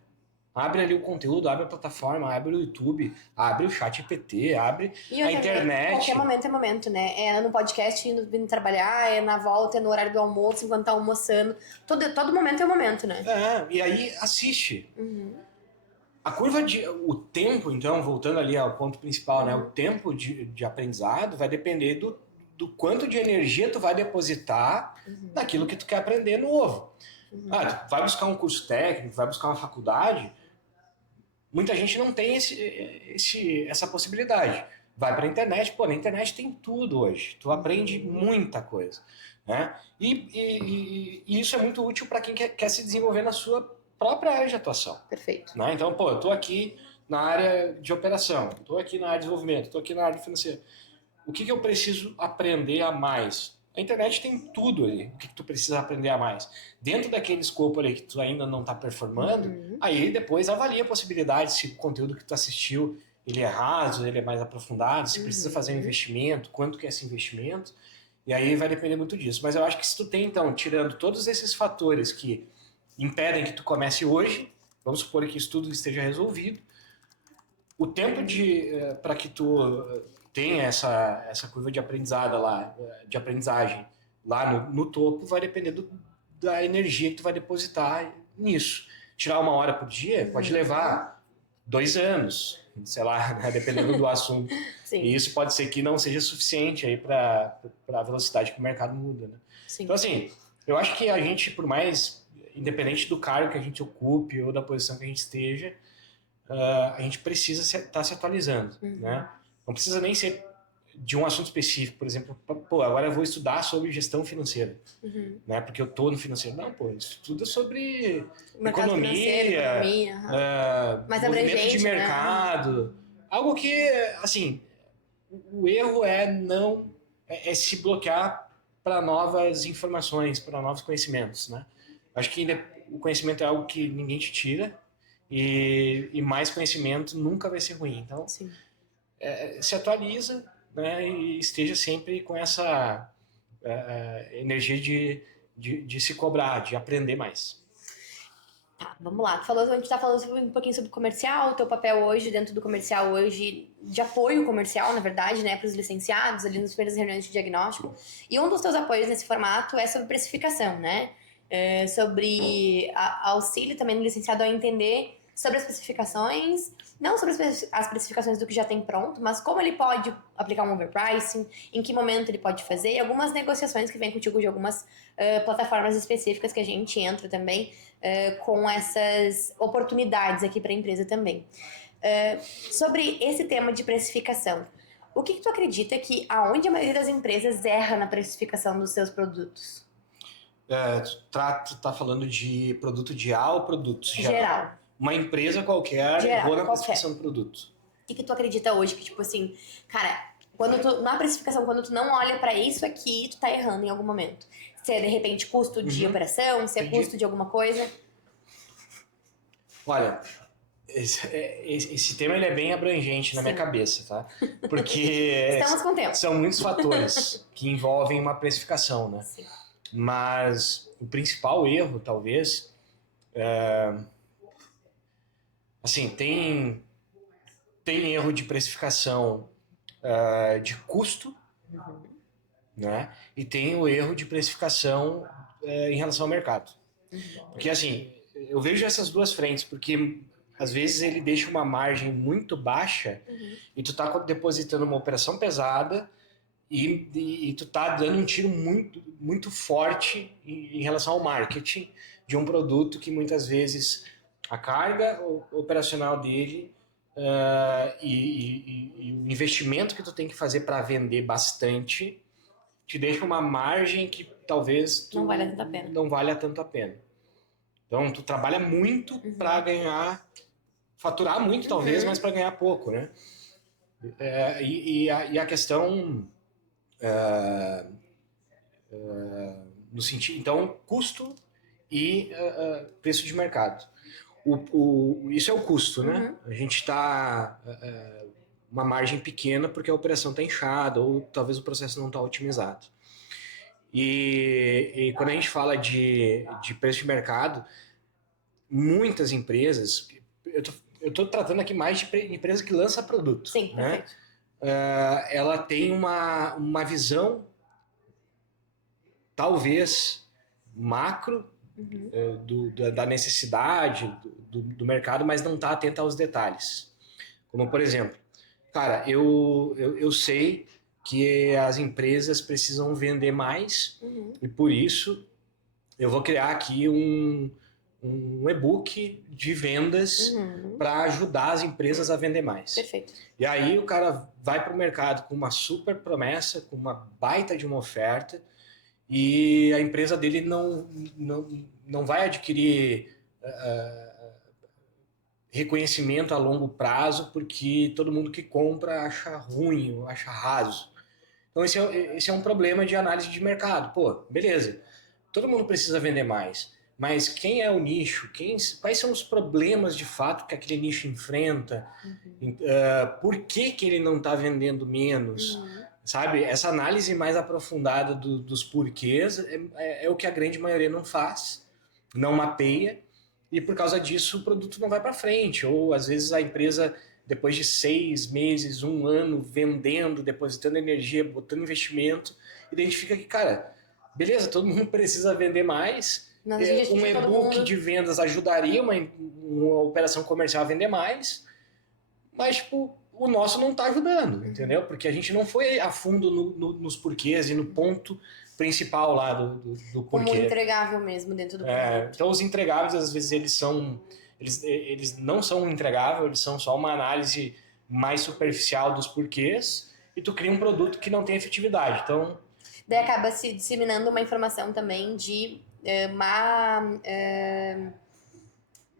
abre ali o conteúdo, abre a plataforma, abre o YouTube, abre o chat GPT, abre E a outra, né? Qualquer internet. momento é momento, né? É no podcast, vindo trabalhar, é na volta, é no horário do almoço, enquanto tá almoçando. Todo momento é momento, né? E aí assiste. Uhum. O tempo, então, voltando ali ao ponto principal, né? O Uhum. tempo de aprendizado vai depender do quanto de energia tu vai depositar Uhum. naquilo que tu quer aprender novo. Uhum. Tu vai buscar um curso técnico, vai buscar uma faculdade, muita gente não tem essa possibilidade. Vai para a internet, pô, na internet tem tudo hoje. Tu aprende Uhum. muita coisa. Né? E isso é muito útil para quem quer se desenvolver na sua própria área de atuação. Perfeito. Né? Então, pô, eu estou aqui na área de operação, estou aqui na área de desenvolvimento, estou aqui na área financeira. O que eu preciso aprender a mais? A internet tem tudo ali, o que tu precisa aprender a mais. Dentro daquele escopo ali que tu ainda não está performando, Uhum. aí depois avalia a possibilidade se o conteúdo que tu assistiu ele é raso, ele é mais aprofundado, se precisa fazer um Uhum. investimento, quanto que é esse investimento, e aí vai depender muito disso. Mas eu acho que se tu tem, então, tirando todos esses fatores que impedem que tu comece hoje, vamos supor que isso tudo esteja resolvido, o tempo para que tu tenha essa curva de aprendizado lá, de aprendizagem lá no topo, vai depender da energia que tu vai depositar nisso. Tirar uma hora por dia pode Uhum. levar 2 anos, sei lá, né, dependendo do assunto. E Sim, isso pode ser que não seja suficiente aí para a velocidade que o mercado muda. Né? Então, sim. assim, eu acho que a gente, por mais independente do cargo que a gente ocupe ou da posição que a gente esteja, a gente precisa estar se atualizando, Uhum. né? Não precisa nem ser de um assunto específico, por exemplo, pô, agora eu vou estudar sobre gestão financeira, Uhum. né? Porque eu tô no financeiro. Não, pô, estuda sobre Mercado financeiro, economia, economia, aham. Mais movimento de abrangente, né? Aham. mercado, algo que, assim, o erro é não é se bloquear para novas informações, para novos conhecimentos, né? Acho que o conhecimento é algo que ninguém te tira e mais conhecimento nunca vai ser ruim. Então, Sim. se atualiza, né? E esteja sempre com essa energia de se cobrar, de aprender mais. Tá, vamos lá. A gente tá falando um pouquinho sobre comercial, o teu papel hoje dentro do comercial hoje, de apoio comercial, na verdade, né, para os licenciados, ali nas primeiras reuniões de diagnóstico. E um dos teus apoios nesse formato é sobre precificação, né? Sobre auxílio também no licenciado a entender sobre as especificações, não sobre as especificações do que já tem pronto, mas como ele pode aplicar um overpricing, em que momento ele pode fazer, e algumas negociações que vem contigo de algumas plataformas específicas que a gente entra também com essas oportunidades aqui para a empresa também. Sobre esse tema de precificação, o que tu acredita que aonde a maioria das empresas erra na precificação dos seus produtos? Tu tá falando de produto de A ou produtos Geral. Uma empresa qualquer Geral, errou na qualquer. classificação do produto. O que tu acredita hoje que, tipo assim, cara, na precificação, quando tu não olha pra isso aqui, tu tá errando em algum momento. Se é, de repente, custo de operação, se é Entendi. custo de alguma coisa. Olha, esse tema ele é bem abrangente na minha cabeça, tá? Porque Estamos com tempo. são muitos fatores que envolvem uma precificação, né? Sim. Mas o principal erro, talvez, assim, tem erro de precificação de custo, né? E tem o erro de precificação em relação ao mercado. Porque, assim, eu vejo essas duas frentes, porque às vezes ele deixa uma margem muito baixa e tu tá depositando uma operação pesada e tu tá dando um tiro muito, muito forte em relação ao marketing de um produto que muitas vezes a carga operacional dele e o investimento que tu tem que fazer para vender bastante te deixa uma margem que talvez não valha tanto a pena. Não valha tanto a pena. Então, tu trabalha muito para ganhar, faturar muito talvez, mas para ganhar pouco, né? E a questão no sentido, então, custo e preço de mercado. Isso é o custo, né? A gente está uma margem pequena porque a operação está inchada ou talvez o processo não está otimizado. E quando a gente fala de preço de mercado, muitas empresas, eu estou tratando aqui mais de empresa que lança produto. Sim, né? perfeito. Ela tem uma visão, talvez, macro da necessidade do mercado, mas não está atenta aos detalhes. Como, por exemplo, cara, eu sei que as empresas precisam vender mais e por isso eu vou criar aqui um e-book de vendas para ajudar as empresas a vender mais. Perfeito. E aí o cara vai para o mercado com uma super promessa, com uma baita de uma oferta e a empresa dele não vai adquirir reconhecimento a longo prazo porque todo mundo que compra acha ruim, acha raso. Então esse é um problema de análise de mercado. Pô, beleza, todo mundo precisa vender mais, mas quem é o nicho? Quais são os problemas de fato que aquele nicho enfrenta? Por que ele não está vendendo menos? Sabe? Essa análise mais aprofundada dos porquês é o que a grande maioria não faz, não mapeia, e por causa disso o produto não vai para frente. Ou às vezes a empresa, depois de 6 meses, 1 ano vendendo, depositando energia, botando investimento, identifica que, cara, beleza, todo mundo precisa vender mais. Um e-book de vendas ajudaria uma operação comercial a vender mais, mas tipo, o nosso não está ajudando, entendeu? Porque a gente não foi a fundo nos porquês e no ponto principal lá do porquê. Como entregável mesmo dentro do produto. Então os entregáveis, às vezes, eles não são entregáveis, eles são só uma análise mais superficial dos porquês e tu cria um produto que não tem efetividade. Então, daí acaba se disseminando uma informação também de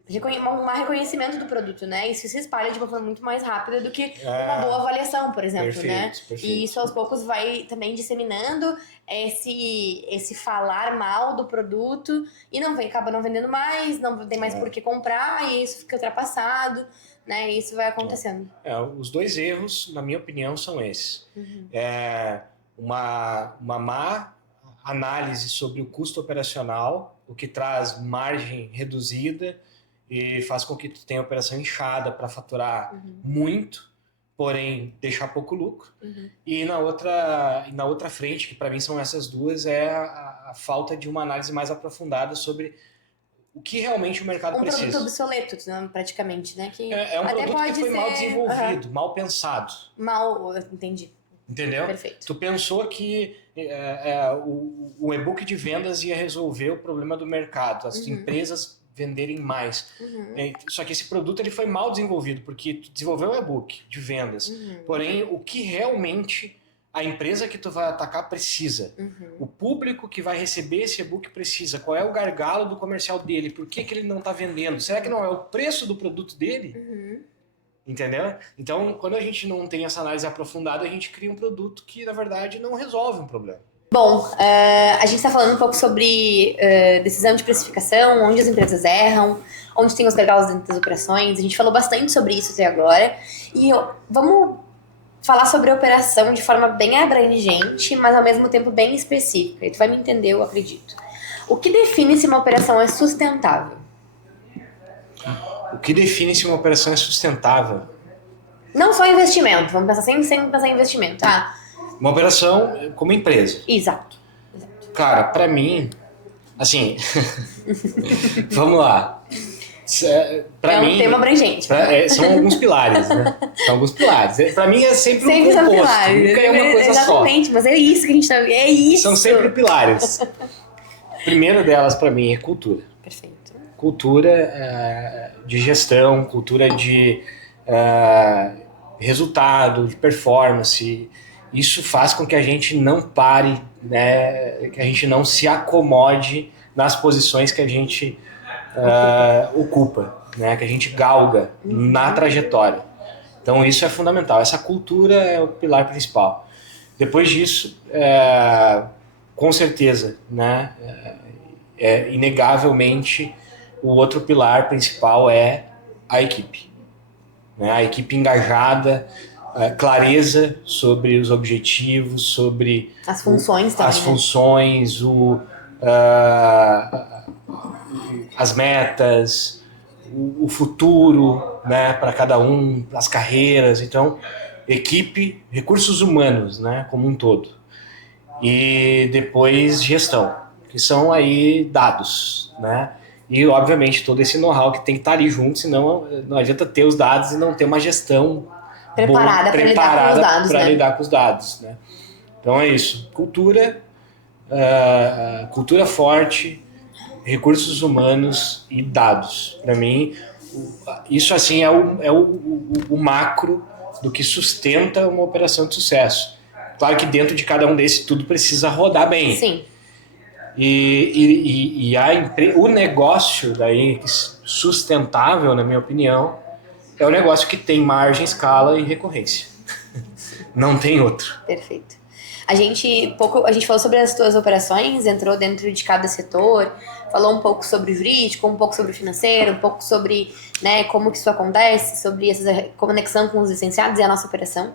um reconhecimento do produto, né? Isso se espalha de uma forma muito mais rápida do que uma boa avaliação, por exemplo, perfeito, né? Perfeito. E isso aos poucos vai também disseminando esse falar mal do produto e acaba não vendendo mais, não tem mais por que comprar e isso fica ultrapassado, né? E isso vai acontecendo. Os dois erros, na minha opinião, são esses. Uma má análise sobre o custo operacional, o que traz margem reduzida e faz com que tu tenha a operação inchada para faturar muito, porém deixar pouco lucro. E na outra frente, que para mim são essas duas, é a falta de uma análise mais aprofundada sobre o que realmente o mercado precisa. Um produto obsoleto, praticamente, né? Que é um até produto pode que foi ser mal desenvolvido, mal pensado. Entendi. Entendeu? Perfeito. Tu pensou que o e-book de vendas ia resolver o problema do mercado, as empresas venderem mais. Só que esse produto ele foi mal desenvolvido, porque tu desenvolveu um e-book de vendas. Porém, o que realmente a empresa que tu vai atacar precisa. O público que vai receber esse e-book precisa. Qual é o gargalo do comercial dele? Por que ele não está vendendo? Será que não é o preço do produto dele? Entendeu? Então, quando a gente não tem essa análise aprofundada, a gente cria um produto que, na verdade, não resolve um problema. Bom, a gente está falando um pouco sobre decisão de precificação, onde as empresas erram, onde tem os gargalos dentro das operações. A gente falou bastante sobre isso até agora. E vamos falar sobre a operação de forma bem abrangente, mas ao mesmo tempo bem específica. E tu vai me entender, eu acredito. O que define se uma operação é sustentável? O que define se uma operação é sustentável? Não só investimento, vamos pensar sempre pensar em investimento. Uma operação como empresa. Exato. Cara, pra mim, assim, vamos lá. Pra mim, um tema abrangente. São alguns pilares, né? São alguns pilares. Pra mim é sempre um composto, são pilares. Nunca é uma coisa só. Exatamente, mas é isso que a gente tá... É isso! São sempre pilares. O primeiro delas, pra mim, é cultura. Perfeito. Cultura de gestão, cultura de resultado, de performance. Isso faz com que a gente não pare, né? Que a gente não se acomode nas posições que a gente ocupa, né? Que a gente galga na trajetória. Então isso é fundamental. Essa cultura é o pilar principal. Depois disso, com certeza, né? Inegavelmente, o outro pilar principal é a equipe, né? A equipe engajada, clareza sobre os objetivos, sobre as funções também, as funções, as metas, o futuro, né, para cada um, as carreiras. Então, equipe, recursos humanos, né, como um todo. E depois gestão, que são aí dados, né? E, obviamente, todo esse know-how que tem que estar ali junto, senão não adianta ter os dados e não ter uma gestão preparada para lidar com os dados, né? Então é isso. Cultura forte, recursos humanos e dados. Para mim, isso assim é o macro do que sustenta uma operação de sucesso. Claro que dentro de cada um desses tudo precisa rodar bem. Sim. E o negócio daí sustentável, na minha opinião, é o negócio que tem margem, escala e recorrência. Não tem outro. Perfeito. A gente falou sobre as tuas operações, entrou dentro de cada setor, falou um pouco sobre o jurídico, um pouco sobre o financeiro, um pouco sobre, né, como que isso acontece, sobre essa conexão com os licenciados e a nossa operação.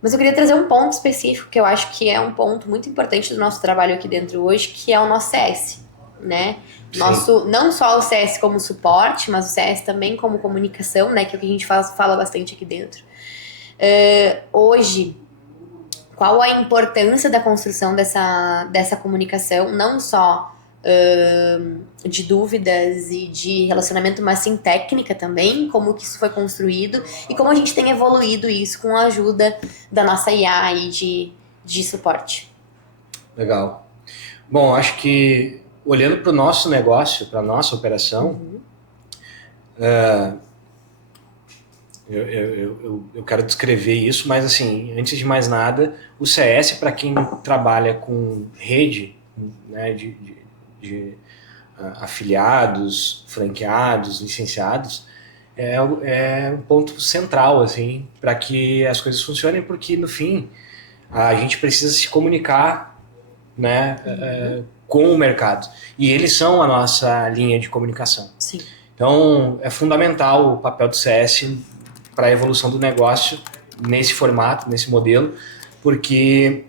Mas eu queria trazer um ponto específico que eu acho que é um ponto muito importante do nosso trabalho aqui dentro hoje, que é o nosso CS, né? Não só o CS como suporte, mas o CS também como comunicação, né? Que é o que a gente fala bastante aqui dentro. Hoje, qual a importância da construção dessa comunicação, não só de dúvidas e de relacionamento, mas sim técnica também, como que isso foi construído e como a gente tem evoluído isso com a ajuda da nossa IA e de suporte. Legal. Bom, acho que olhando para o nosso negócio, para a nossa operação, eu quero descrever isso, mas assim, antes de mais nada, o CS, para quem trabalha com rede, né, de afiliados, franqueados, licenciados, é um ponto central assim, para que as coisas funcionem, porque no fim a gente precisa se comunicar, né, com o mercado, e eles são a nossa linha de comunicação. Sim. Então é fundamental o papel do CS para a evolução do negócio nesse formato, nesse modelo, porque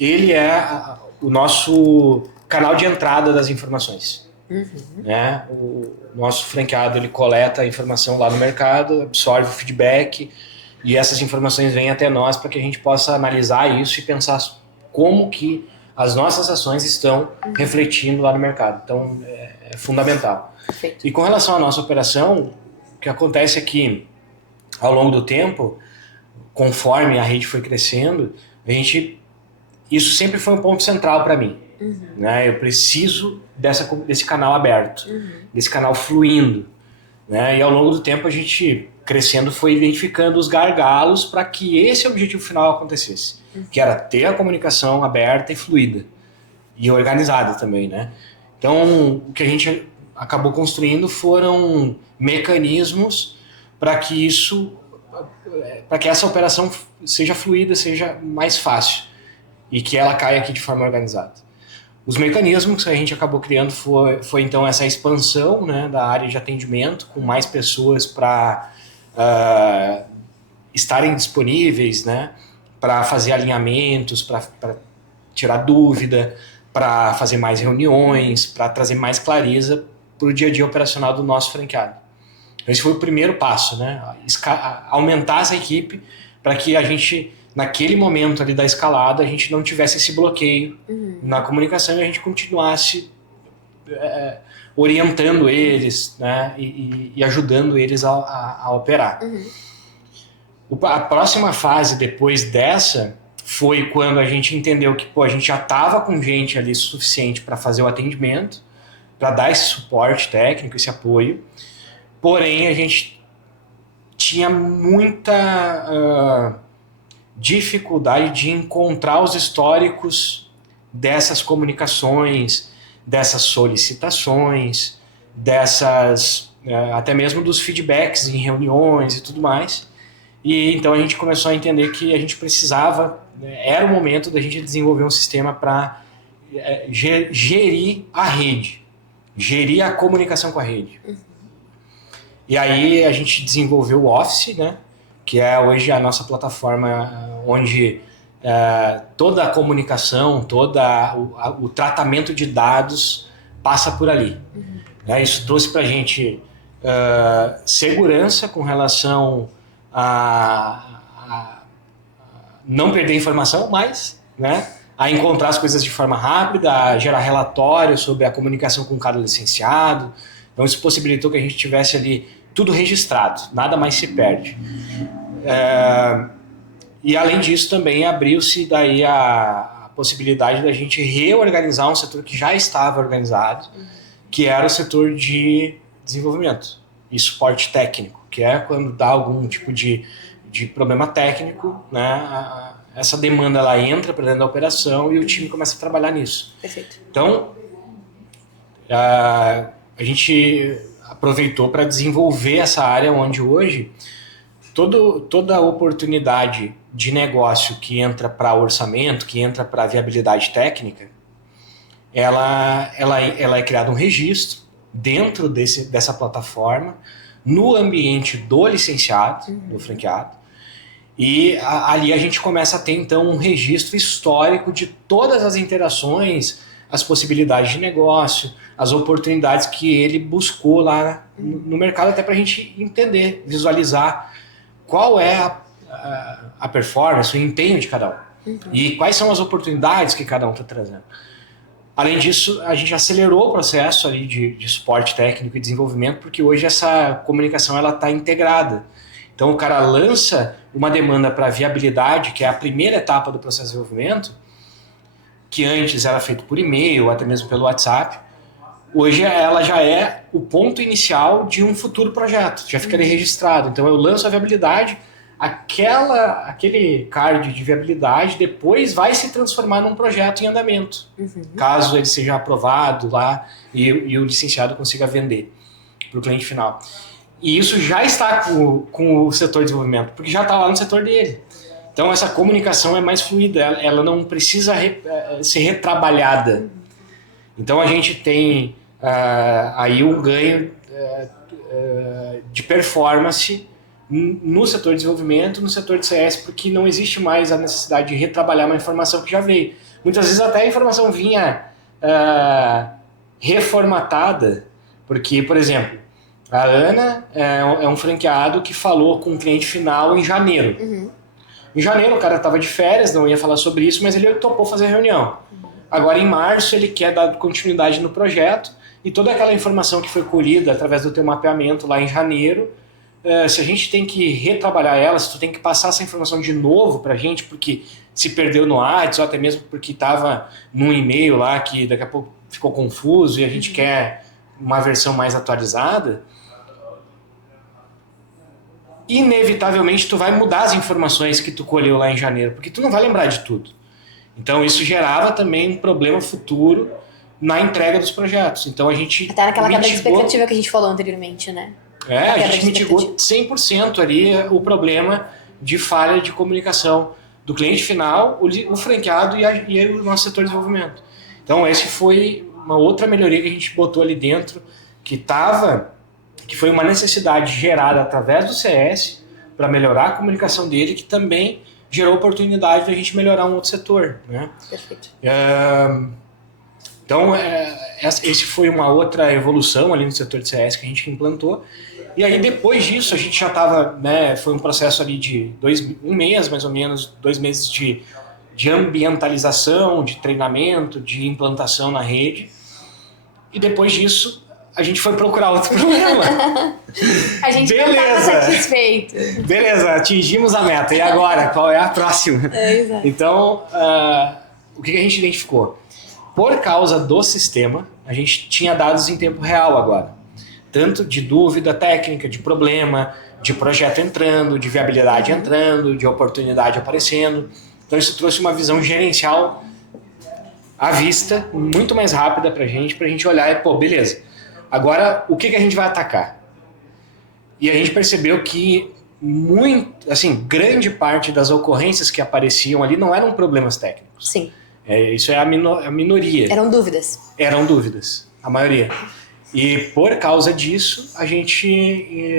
ele é o nosso canal de entrada das informações. Né? O nosso franqueado, ele coleta a informação lá no mercado, absorve o feedback e essas informações vêm até nós para que a gente possa analisar isso e pensar como que as nossas ações estão refletindo lá no mercado. Então é fundamental. Perfeito. E com relação à nossa operação, o que acontece é que ao longo do tempo, conforme a rede foi crescendo, isso sempre foi um ponto central para mim. Né? Eu preciso desse canal aberto, desse canal fluindo. né? E ao longo do tempo a gente crescendo foi identificando os gargalos para que esse objetivo final acontecesse, que era ter a comunicação aberta e fluida e organizada também, né? Então, o que a gente acabou construindo foram mecanismos para que para que essa operação seja fluida, seja mais fácil e que ela caia aqui de forma organizada. Os mecanismos que a gente acabou criando foi então essa expansão, né, da área de atendimento, com mais pessoas para estarem disponíveis, né, para fazer alinhamentos, para tirar dúvida, para fazer mais reuniões, para trazer mais clareza para o dia a dia operacional do nosso franqueado. Esse foi o primeiro passo, né, aumentar essa equipe para que a gente, naquele momento ali da escalada, a gente não tivesse esse bloqueio na comunicação e a gente continuasse orientando eles, né, e ajudando eles a operar. A próxima fase depois dessa foi quando a gente entendeu que a gente já estava com gente ali suficiente para fazer o atendimento, para dar esse suporte técnico, esse apoio. Porém, a gente tinha muita dificuldade de encontrar os históricos dessas comunicações, dessas solicitações, até mesmo dos feedbacks em reuniões e tudo mais. E então a gente começou a entender que a gente precisava, era o momento da gente desenvolver um sistema para gerir a rede, gerir a comunicação com a rede. E aí a gente desenvolveu o Office, né, que é hoje a nossa plataforma onde toda a comunicação, todo o tratamento de dados passa por ali. Isso trouxe para a gente segurança com relação a não perder informação mais, né? A encontrar as coisas de forma rápida, a gerar relatórios sobre a comunicação com cada licenciado. Então isso possibilitou que a gente tivesse ali tudo registrado, nada mais se perde. E além disso também abriu-se daí a possibilidade da gente reorganizar um setor que já estava organizado, que era o setor de desenvolvimento e suporte técnico, que é quando dá algum tipo de problema técnico, né, essa demanda ela entra para dentro da operação e o time começa a trabalhar nisso. Perfeito. Então, a gente aproveitou para desenvolver essa área onde hoje toda oportunidade de negócio que entra para orçamento, que entra para viabilidade técnica, ela é criado um registro dentro dessa plataforma, no ambiente do licenciado, do franqueado, e ali a gente começa a ter então um registro histórico de todas as interações, as possibilidades de negócio, as oportunidades que ele buscou lá no mercado, até para a gente entender, visualizar qual é a performance, o empenho de cada um, e quais são as oportunidades que cada um está trazendo. Além disso, a gente acelerou o processo ali de suporte técnico e desenvolvimento, porque hoje essa comunicação está integrada. Então, o cara lança uma demanda para viabilidade, que é a primeira etapa do processo de desenvolvimento, que antes era feito por e-mail, ou até mesmo pelo WhatsApp. Hoje ela já é o ponto inicial de um futuro projeto, já fica ali registrado. Então, eu lanço a viabilidade, aquele card de viabilidade depois vai se transformar num projeto em andamento, caso ele seja aprovado lá e o licenciado consiga vender para o cliente final. E isso já está com o setor de desenvolvimento, porque já está lá no setor dele. Então essa comunicação é mais fluida, ela não precisa ser retrabalhada. Então a gente tem aí um ganho de performance no setor de desenvolvimento, no setor de CS, porque não existe mais a necessidade de retrabalhar uma informação que já veio. Muitas vezes até a informação vinha reformatada, porque, por exemplo, a Ana é um franqueado que falou com o cliente final em janeiro. Em janeiro o cara estava de férias, não ia falar sobre isso, mas ele topou fazer a reunião. Agora em março ele quer dar continuidade no projeto e toda aquela informação que foi colhida através do teu mapeamento lá em janeiro, se a gente tem que retrabalhar ela, se tu tem que passar essa informação de novo pra gente, porque se perdeu no WhatsApp, ou até mesmo porque estava num e-mail lá que daqui a pouco ficou confuso e a gente quer uma versão mais atualizada, inevitavelmente tu vai mudar as informações que tu colheu lá em janeiro, porque tu não vai lembrar de tudo. Então isso gerava também um problema futuro na entrega dos projetos. Então a gente até naquela quebra de expectativa que a gente falou anteriormente, né? A gente mitigou 100% ali o problema de falha de comunicação do cliente final, o franqueado e o nosso setor de desenvolvimento. Então esse foi uma outra melhoria que a gente botou ali dentro, que foi uma necessidade gerada através do CS para melhorar a comunicação dele, que também gerou oportunidade de a gente melhorar um outro setor, né? Perfeito. Então, esse foi uma outra evolução ali no setor de CS que a gente implantou. E aí, depois disso, a gente já estava, né, foi um processo ali de um mês, mais ou menos, 2 meses de ambientalização, de treinamento, de implantação na rede. E depois disso, a gente foi procurar outro problema. A gente não estava satisfeito. Beleza, atingimos a meta. E agora? Qual é a próxima? Exato. Então, o que a gente identificou? Por causa do sistema, a gente tinha dados em tempo real agora. Tanto de dúvida técnica, de problema, de projeto entrando, de viabilidade entrando, de oportunidade aparecendo. Então isso trouxe uma visão gerencial à vista, muito mais rápida pra gente olhar e, beleza, agora o que a gente vai atacar? E a gente percebeu que grande parte das ocorrências que apareciam ali não eram problemas técnicos. Sim. Isso é a minoria. Eram dúvidas. Eram dúvidas, a maioria. E por causa disso, a gente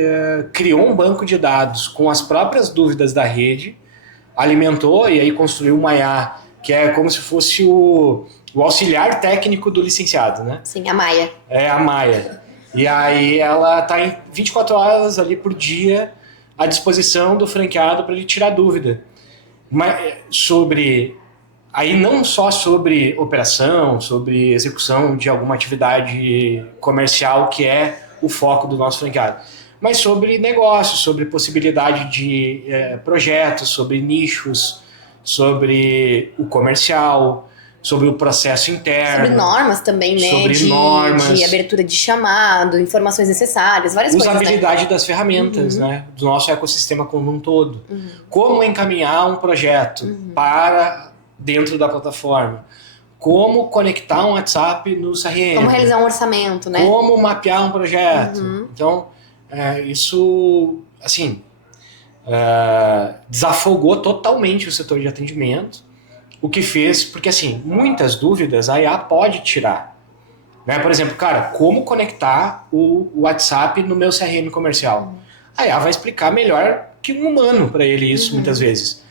criou um banco de dados com as próprias dúvidas da rede, alimentou e aí construiu uma IA, que é como se fosse o auxiliar técnico do licenciado, né? Sim, a Maia. É a Maia. E aí ela está em 24 horas ali por dia à disposição do franqueado para ele tirar dúvida. Mas Aí não só sobre operação, sobre execução de alguma atividade comercial que é o foco do nosso franqueado, mas sobre negócios, sobre possibilidade de projetos, sobre nichos, sobre o comercial, sobre o processo interno. Sobre normas também, né? Sobre normas. De abertura de chamado, informações necessárias, várias coisas. Usabilidade, né? Das ferramentas, né? Do nosso ecossistema como um todo. Como encaminhar um projeto para dentro da plataforma, como conectar um WhatsApp no CRM, como realizar um orçamento, né? Como mapear um projeto. Então, isso, assim, desafogou totalmente o setor de atendimento, o que fez, porque assim, muitas dúvidas a IA pode tirar. Né? Por exemplo, como conectar o WhatsApp no meu CRM comercial? A IA vai explicar melhor que um humano para ele isso, muitas vezes.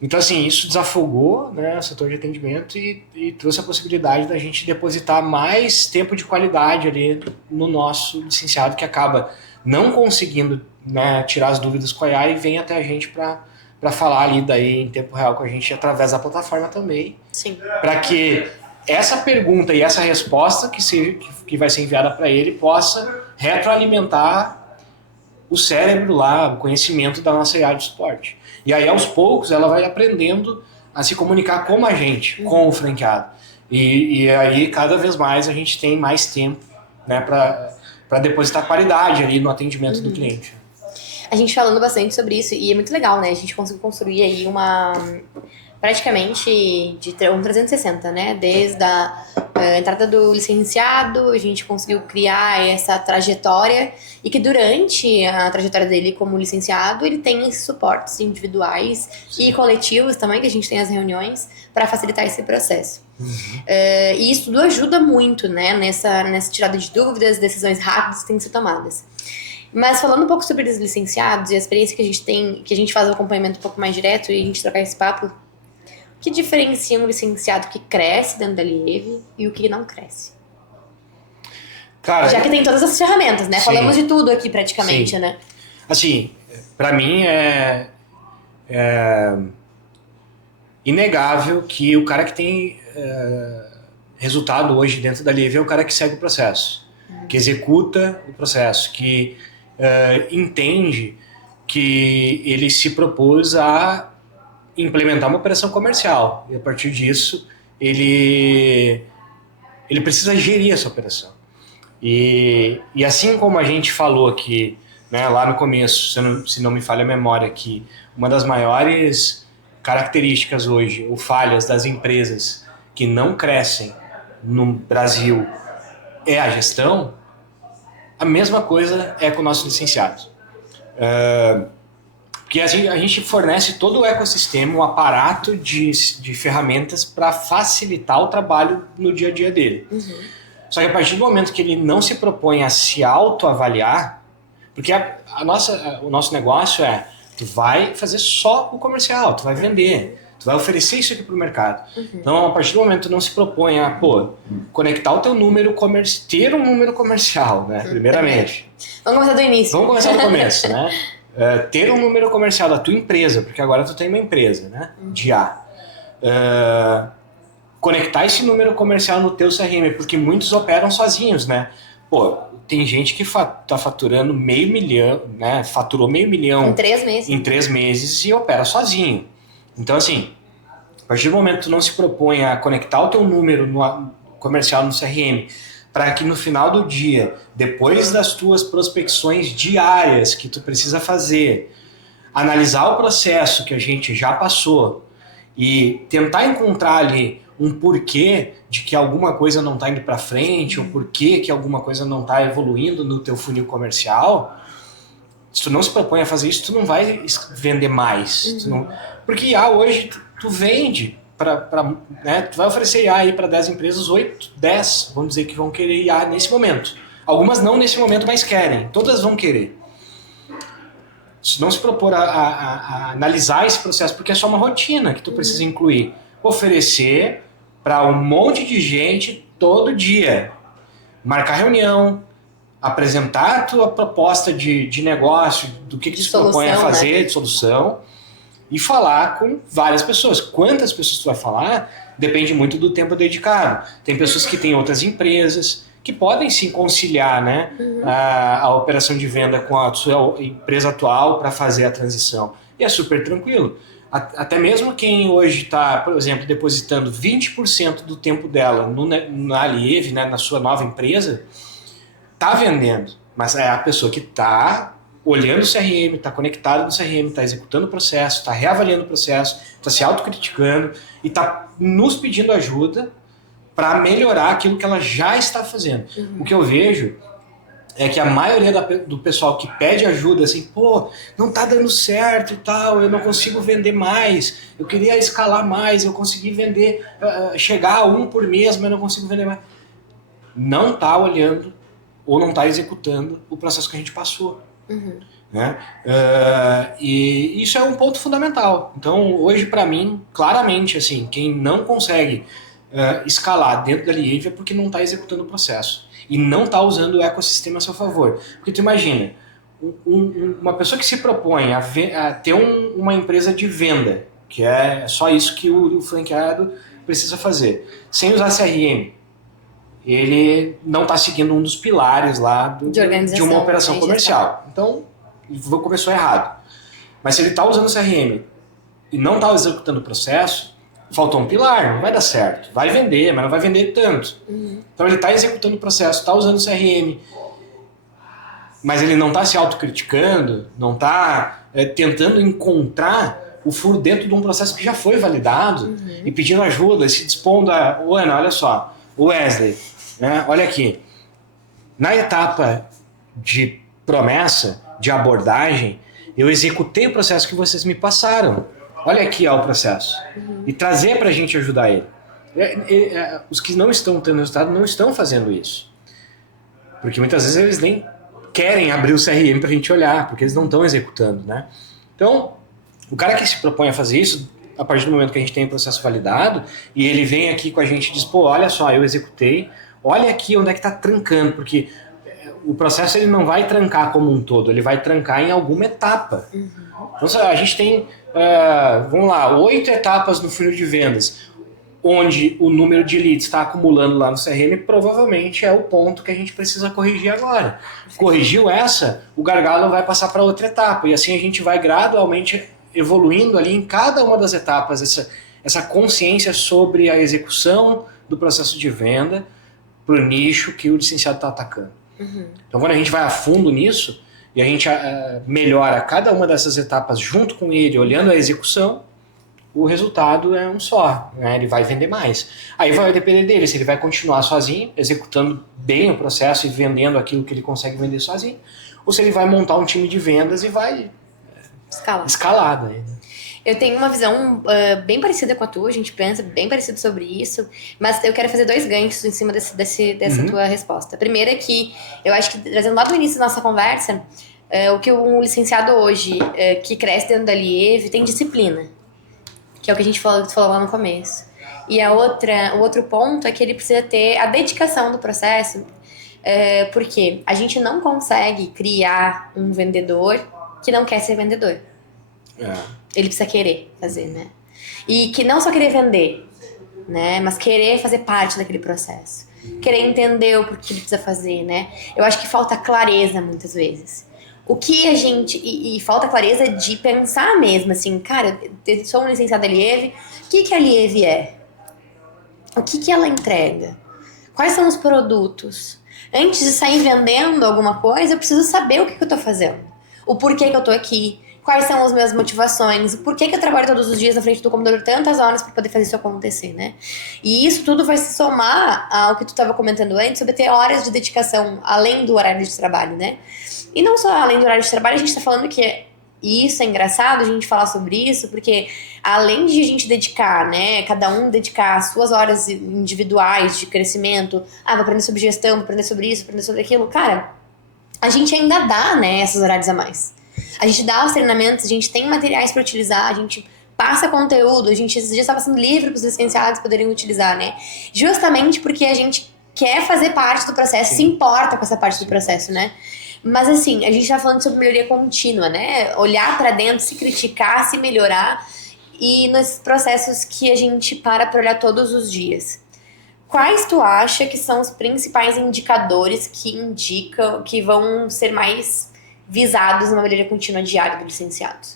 Então, assim, isso desafogou, né, o setor de atendimento e trouxe a possibilidade da gente depositar mais tempo de qualidade ali no nosso licenciado, que acaba não conseguindo, né, tirar as dúvidas com a IA e vem até a gente para falar ali daí em tempo real com a gente através da plataforma também. Sim. Para que essa pergunta e essa resposta que vai ser enviada para ele possa retroalimentar o cérebro lá, o conhecimento da nossa área de suporte. E aí, aos poucos, ela vai aprendendo a se comunicar como a gente, com o franqueado. E aí, cada vez mais, a gente tem mais tempo, né, para depositar qualidade ali no atendimento do cliente. A gente falando bastante sobre isso, e é muito legal, né? A gente conseguiu construir aí praticamente um 360, né? Desde a entrada do licenciado, a gente conseguiu criar essa trajetória e que durante a trajetória dele como licenciado, ele tem esses suportes individuais e coletivos também, que a gente tem as reuniões para facilitar esse processo. E isso tudo ajuda muito, né? Nessa tirada de dúvidas, decisões rápidas que têm que ser tomadas. Mas falando um pouco sobre os licenciados e a experiência que a gente tem, que a gente faz o acompanhamento um pouco mais direto e a gente trocar esse papo, o que diferencia um licenciado que cresce dentro da Lieve e o que não cresce? Cara, já que tem todas as ferramentas, né? Sim. Falamos de tudo aqui praticamente, Sim. né? Assim, pra mim é inegável que o cara que tem resultado hoje dentro da Lieve é o cara que segue o processo, que executa o processo, que entende que ele se propôs a implementar uma operação comercial e a partir disso ele precisa gerir essa operação. E assim como a gente falou que né, lá no começo, se não me falha a memória, que uma das maiores características hoje, ou falhas das empresas que não crescem no Brasil é a gestão, a mesma coisa é com o nosso licenciado. Porque a gente fornece todo o ecossistema, um aparato de ferramentas para facilitar o trabalho no dia a dia dele. Só que a partir do momento que ele não se propõe a se autoavaliar, porque o nosso negócio é, tu vai fazer só o comercial, tu vai vender, tu vai oferecer isso aqui para o mercado. Então, a partir do momento que tu não se propõe a, conectar o teu número comercial, ter um número comercial, né, primeiramente. Vamos começar do início. Vamos começar do começo, né? Ter um número comercial da tua empresa, porque agora tu tem uma empresa, né? De A. Conectar esse número comercial no teu CRM, porque muitos operam sozinhos, né? Pô, tem gente que tá faturando $500 mil, né? Faturou $500 mil em 3 meses e opera sozinho. Então, assim, a partir do momento que tu não se propõe a conectar o teu número comercial no CRM, para que no final do dia, depois das tuas prospecções diárias que tu precisa fazer, analisar o processo que a gente já passou e tentar encontrar ali um porquê de que alguma coisa não está indo para frente, ou porquê que alguma coisa não está evoluindo no teu funil comercial, se tu não se propõe a fazer isso, tu não vai vender mais. Porque IA hoje tu vende, né, tu vai oferecer IA aí para 10 empresas, 8, 10 vamos dizer que vão querer IA nesse momento. Algumas não nesse momento, mas querem. Todas vão querer. Se não se propor a analisar esse processo, porque é só uma rotina que tu precisa incluir. Oferecer para um monte de gente todo dia. Marcar reunião, apresentar a tua proposta de negócio, do que se propõe a fazer, né? De solução, e falar com várias pessoas. Quantas pessoas tu vai falar depende muito do tempo dedicado. Tem pessoas que têm outras empresas, que podem sim conciliar, né, a operação de venda com a sua empresa atual para fazer a transição. E é super tranquilo. Até mesmo quem hoje está, por exemplo, depositando 20% do tempo dela na Alieve, né, na sua nova empresa, está vendendo. Mas é a pessoa que está olhando o CRM, está conectado no CRM, está executando o processo, está reavaliando o processo, está se autocriticando e está nos pedindo ajuda para melhorar aquilo que ela já está fazendo. O que eu vejo é que a maioria do pessoal que pede ajuda, assim, não está dando certo e tal, eu não consigo vender mais, eu queria escalar mais, eu consegui vender, chegar a 1 por mês, mas não consigo vender mais. Não está olhando ou não está executando o processo que a gente passou. Né? E isso é um ponto fundamental. Então, hoje, para mim, claramente, assim, quem não consegue escalar dentro da Lieve é porque não está executando o processo e não está usando o ecossistema a seu favor. Porque tu imagina, uma pessoa que se propõe a ter uma empresa de venda, que é só isso que o franqueado precisa fazer, sem usar CRM, ele não está seguindo um dos pilares lá de uma operação comercial. Então, começou errado. Mas se ele está usando o CRM e não está executando o processo, faltou um pilar, não vai dar certo. Vai vender, mas não vai vender tanto. Então ele está executando o processo, está usando o CRM, mas ele não está se autocriticando, não está tentando encontrar o furo dentro de um processo que já foi validado e pedindo ajuda, se dispondo a... Ana, olha só, o Wesley, né, olha aqui, na etapa de promessa, de abordagem, eu executei o processo que vocês me passaram. Olha aqui o processo. E trazer para a gente ajudar ele. Os que não estão tendo resultado não estão fazendo isso. Porque muitas vezes eles nem querem abrir o CRM para a gente olhar, porque eles não estão executando, né? Então, o cara que se propõe a fazer isso, a partir do momento que a gente tem o processo validado, e ele vem aqui com a gente e diz, olha só, eu executei, olha aqui onde é que está trancando, porque o processo ele não vai trancar como um todo, ele vai trancar em alguma etapa. Então, a gente tem, vamos lá, 8 etapas no funil de vendas, onde o número de leads está acumulando lá no CRM, provavelmente é o ponto que a gente precisa corrigir agora. Corrigiu essa, o gargalo vai passar para outra etapa, e assim a gente vai gradualmente evoluindo ali em cada uma das etapas, essa consciência sobre a execução do processo de venda para o nicho que o licenciado está atacando. Então, quando a gente vai a fundo nisso, e a gente melhora cada uma dessas etapas junto com ele, olhando a execução, o resultado é um só, né? Ele vai vender mais. Aí vai depender dele, se ele vai continuar sozinho, executando bem o processo e vendendo aquilo que ele consegue vender sozinho, ou se ele vai montar um time de vendas e vai escalar, né? Eu tenho uma visão bem parecida com a tua, a gente pensa bem parecido sobre isso, mas eu quero fazer 2 ganchos em cima dessa tua resposta. A primeira é que eu acho que, trazendo lá do início da nossa conversa, o que um licenciado hoje que cresce dentro da Lieve tem disciplina, que é o que a gente falou lá no começo. E o outro ponto é que ele precisa ter a dedicação do processo, porque a gente não consegue criar um vendedor que não quer ser vendedor. Ele precisa querer fazer, né? E que não só querer vender, né? Mas querer fazer parte daquele processo. Querer entender o porquê ele precisa fazer, né? Eu acho que falta clareza muitas vezes. O que a gente... E falta clareza de pensar mesmo, assim, cara, eu sou um licenciado da Lieve, o que a Lieve é? O que ela entrega? Quais são os produtos? Antes de sair vendendo alguma coisa, eu preciso saber o que eu tô fazendo. O porquê que eu tô aqui. Quais são as minhas motivações, por que eu trabalho todos os dias na frente do computador tantas horas para poder fazer isso acontecer, né? E isso tudo vai se somar ao que tu estava comentando antes, sobre ter horas de dedicação além do horário de trabalho, né? E não só além do horário de trabalho, a gente está falando que isso é engraçado a gente falar sobre isso, porque além de a gente dedicar, né, cada um dedicar as suas horas individuais de crescimento, vou aprender sobre gestão, vou aprender sobre isso, vou aprender sobre aquilo, cara, a gente ainda dá, né, esses horários a mais. A gente dá os treinamentos, a gente tem materiais para utilizar, a gente passa conteúdo, a gente já está passando livro para os licenciados poderem utilizar, né? Justamente porque a gente quer fazer parte do processo, se importa com essa parte do processo, né? Mas assim, a gente tá falando sobre melhoria contínua, né? Olhar para dentro, se criticar, se melhorar e nesses processos que a gente para olhar todos os dias. Quais tu acha que são os principais indicadores que indicam que vão ser mais visados numa melhoria contínua diária do licenciado?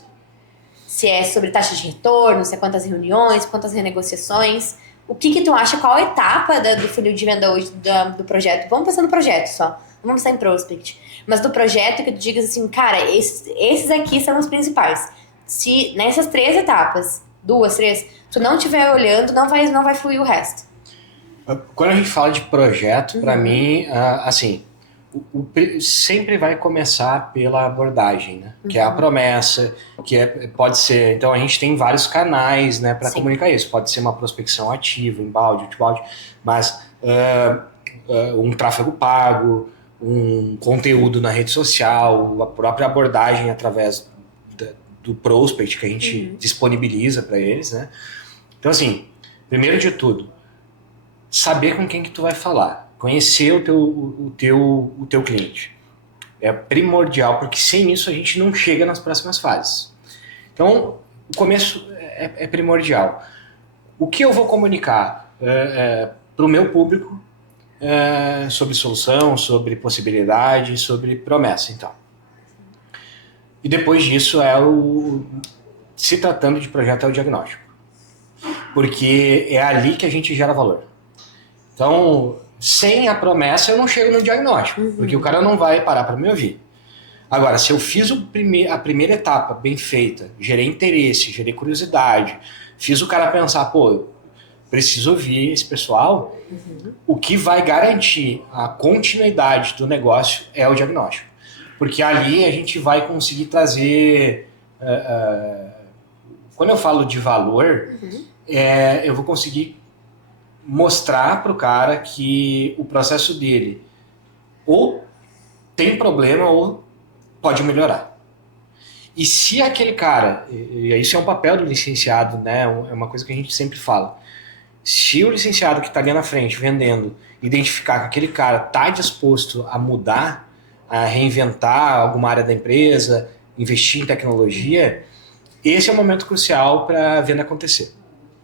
Se é sobre taxa de retorno, se é quantas reuniões, quantas renegociações. O que tu acha, qual etapa do funil de venda hoje do projeto? Vamos pensar no projeto só, não vamos pensar em prospect. Mas do projeto que tu digas assim, cara, esses aqui são os principais. Se nessas 3 etapas, 2, 3, tu não estiver olhando, não vai fluir o resto. Quando a gente fala de projeto, para mim, assim, sempre vai começar pela abordagem, né? Que é a promessa, pode ser... Então, a gente tem vários canais, né, para comunicar isso. Pode ser uma prospecção ativa, inbound, outbound, mas um tráfego pago, um conteúdo na rede social, a própria abordagem através do prospect que a gente disponibiliza para eles, né? Então, assim, primeiro de tudo, saber com quem que tu vai falar, conhecer o teu cliente. É primordial, porque sem isso a gente não chega nas próximas fases. Então, o começo é primordial. O que eu vou comunicar para o meu público sobre solução, sobre possibilidade, sobre promessa, então. E depois disso se tratando de projeto, é o diagnóstico. Porque é ali que a gente gera valor. Então, sem a promessa, eu não chego no diagnóstico, porque o cara não vai parar para me ouvir. Agora, se eu fiz a primeira etapa bem feita, gerei interesse, gerei curiosidade, fiz o cara pensar, pô, preciso ouvir esse pessoal, o que vai garantir a continuidade do negócio é o diagnóstico. Porque ali a gente vai conseguir trazer... quando eu falo de valor, eu vou conseguir mostrar para o cara que o processo dele ou tem problema ou pode melhorar. E se aquele cara, e isso é um papel do licenciado, né? É uma coisa que a gente sempre fala. Se o licenciado que está ali na frente vendendo identificar que aquele cara está disposto a mudar, a reinventar alguma área da empresa, investir em tecnologia, esse é o momento crucial para a venda acontecer.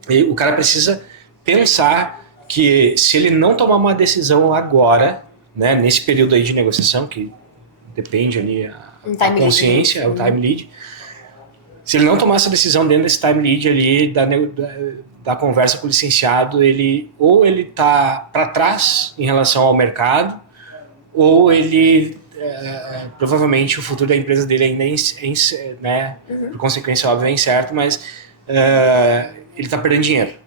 E o cara precisa pensar que se ele não tomar uma decisão agora, né, nesse período aí de negociação, que depende ali a consciência, o time lead, se ele não tomar essa decisão dentro desse time lead ali da conversa com o licenciado, ou ele está para trás em relação ao mercado, ou ele provavelmente o futuro da empresa dele ainda né, por consequência óbvia é incerto, mas ele está perdendo dinheiro.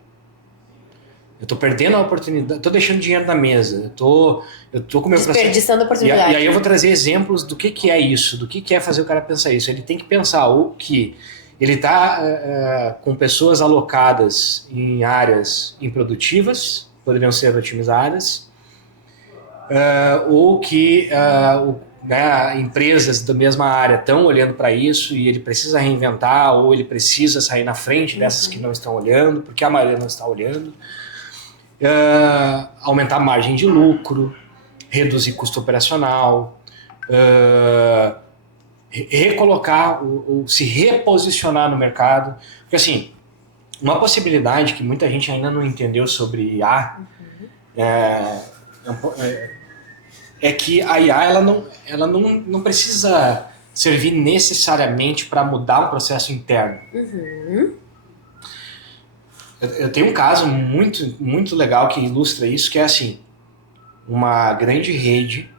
Eu tô perdendo a oportunidade, tô deixando dinheiro na mesa, eu tô com o meu processo. Desperdiçando a oportunidade. E aí eu vou trazer exemplos do que é isso, do que é fazer o cara pensar isso. Ele tem que pensar o que ele tá com pessoas alocadas em áreas improdutivas, poderiam ser otimizadas, ou que né, empresas da mesma área estão olhando para isso e ele precisa reinventar, ou ele precisa sair na frente dessas que não estão olhando, porque a maioria não está olhando. Aumentar a margem de lucro, reduzir custo operacional, recolocar ou se reposicionar no mercado. Porque assim, uma possibilidade que muita gente ainda não entendeu sobre IA é que a IA ela não precisa servir necessariamente para mudar um processo interno. Eu tenho um caso muito, muito legal que ilustra isso, que é assim, uma grande rede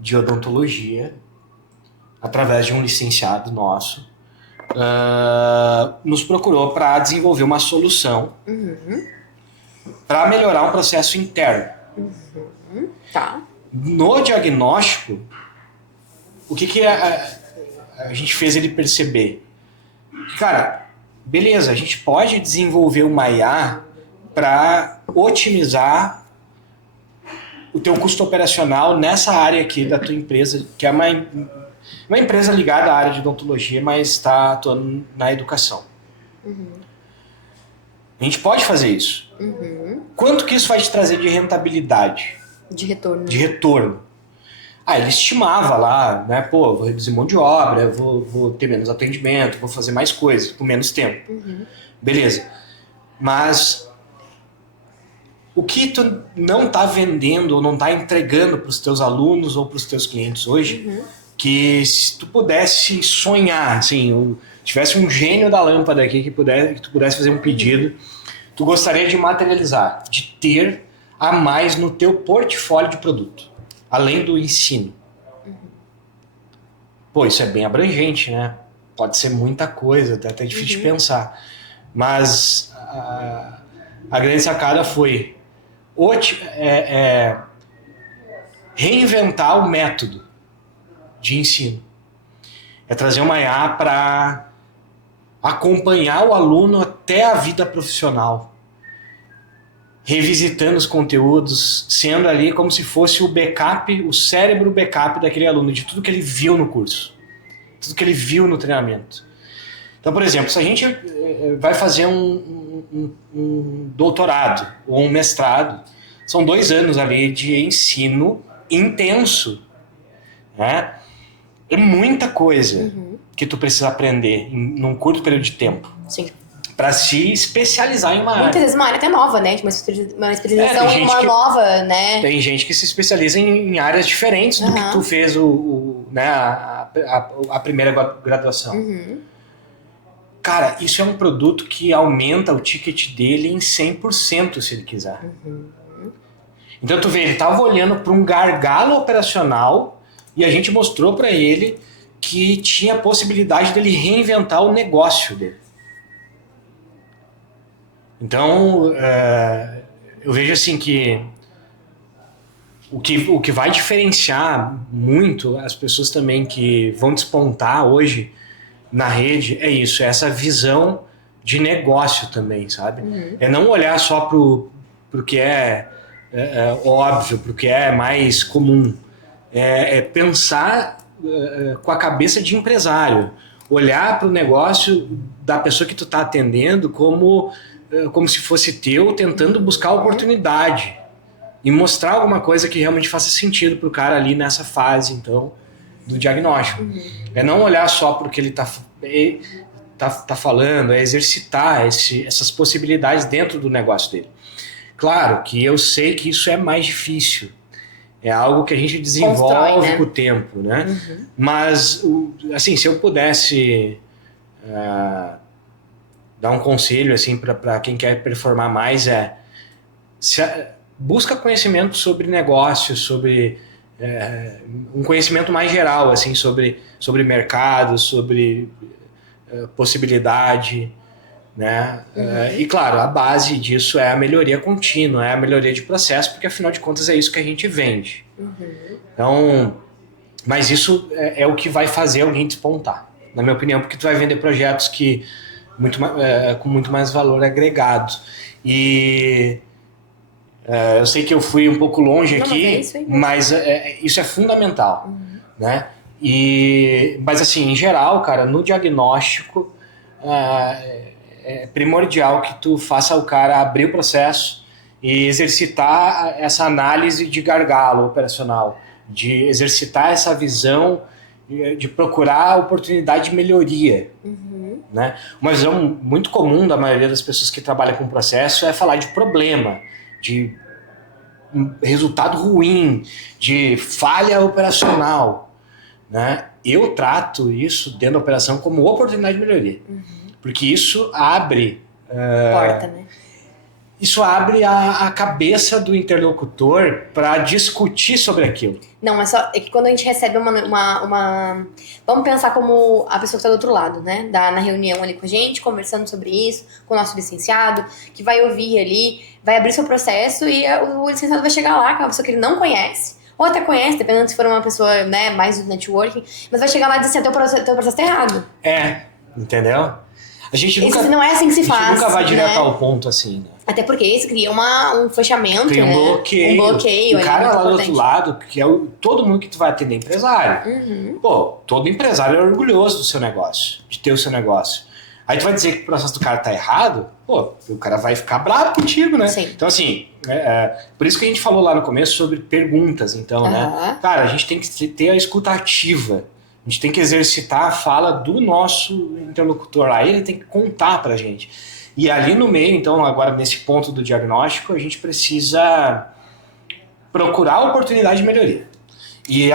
de odontologia, através de um licenciado nosso, nos procurou para desenvolver uma solução para melhorar um processo interno. Tá. No diagnóstico, o que a gente fez ele perceber? Cara, beleza, a gente pode desenvolver uma IA para otimizar o teu custo operacional nessa área aqui da tua empresa, que é uma empresa ligada à área de odontologia, mas está atuando na educação. A gente pode fazer isso. Quanto que isso vai te trazer de rentabilidade? De retorno. De retorno. Ele estimava lá, né? Pô, vou reduzir mão de obra, vou ter menos atendimento, vou fazer mais coisas, com menos tempo. Beleza. Mas o que tu não está vendendo ou não está entregando para os teus alunos ou para os teus clientes hoje, que se tu pudesse sonhar, assim, tivesse um gênio da lâmpada aqui que tu pudesse fazer um pedido, tu gostaria de materializar, de ter a mais no teu portfólio de produto, além do ensino. Pô, isso é bem abrangente, né? Pode ser muita coisa, até difícil de pensar. Mas a grande sacada foi reinventar o método de ensino. É trazer uma IA para acompanhar o aluno até a vida profissional, revisitando os conteúdos, sendo ali como se fosse o backup, o cérebro backup daquele aluno, de tudo que ele viu no curso, tudo que ele viu no treinamento. Então, por exemplo, se a gente vai fazer um doutorado ou um mestrado, são 2 anos ali de ensino intenso, né? É muita coisa que tu precisa aprender num curto período de tempo. Sim. Para se especializar em uma área. Muitas vezes uma área até nova, né? Uma especialização em uma nova, né? Tem gente que se especializa em áreas diferentes do que tu fez né, a primeira graduação. Cara, isso é um produto que aumenta o ticket dele em 100% se ele quiser. Então tu vê, ele estava olhando para um gargalo operacional e a gente mostrou para ele que tinha a possibilidade dele reinventar o negócio dele. Então, eu vejo assim que o que vai diferenciar muito as pessoas também que vão despontar hoje na rede é isso, é essa visão de negócio também, sabe? É não olhar só pro que é óbvio, pro que é mais comum. É pensar com a cabeça de empresário, olhar para o negócio da pessoa que tu está atendendo como se fosse teu, tentando buscar oportunidade e mostrar alguma coisa que realmente faça sentido para o cara ali nessa fase, então, do diagnóstico. É não olhar só para o que ele tá falando, é exercitar essas possibilidades dentro do negócio dele. Claro que eu sei que isso é mais difícil, é algo que a gente desenvolve com o tempo, né? Mas, assim, se eu pudesse dar um conselho assim para quem quer performar mais busca conhecimento sobre negócio, sobre um conhecimento mais geral assim sobre mercado, sobre possibilidade, né? E claro, a base disso é a melhoria contínua, é a melhoria de processo, porque afinal de contas é isso que a gente vende. Então, mas isso é o que vai fazer alguém despontar, na minha opinião, porque tu vai vender projetos que com muito mais valor agregado. E eu sei que eu fui um pouco longe aqui, mas isso é fundamental, né? Mas assim, em geral, cara, no diagnóstico é primordial que tu faça o cara abrir o processo e exercitar essa análise de gargalo operacional, de exercitar essa visão de procurar oportunidade de melhoria. Né? Uma visão muito comum da maioria das pessoas que trabalham com processo é falar de problema, de resultado ruim, de falha operacional. Né? Eu trato isso dentro da operação como oportunidade de melhoria. Porque isso abre... porta, né? Isso abre a cabeça do interlocutor para discutir sobre aquilo. Não, mas é que quando a gente recebe uma... Vamos pensar como a pessoa que está do outro lado, né? Na reunião ali com a gente, conversando sobre isso, com o nosso licenciado, que vai ouvir ali, vai abrir seu processo e o licenciado vai chegar lá, que é uma pessoa que ele não conhece, ou até conhece, dependendo se for uma pessoa, né, mais do networking, mas vai chegar lá e dizer assim, teu processo tá errado. Entendeu? A gente nunca, isso não é assim que se faz. A gente nunca vai direto né? ao ponto assim, né? Até porque isso cria um fechamento, cria um né? bloqueio. Um bloqueio. O cara lá do outro lado, que é todo mundo que tu vai atender empresário. Pô, todo empresário é orgulhoso do seu negócio, de ter o seu negócio. Aí tu vai dizer que o processo do cara tá errado, pô, o cara vai ficar bravo contigo, né? Sim. Então, assim, por isso que a gente falou lá no começo sobre perguntas, então, né? Cara, a gente tem que ter a escuta ativa. A gente tem que exercitar a fala do nosso interlocutor lá. Ele tem que contar pra gente. E ali no meio, então, agora nesse ponto do diagnóstico, a gente precisa procurar oportunidade de melhoria. E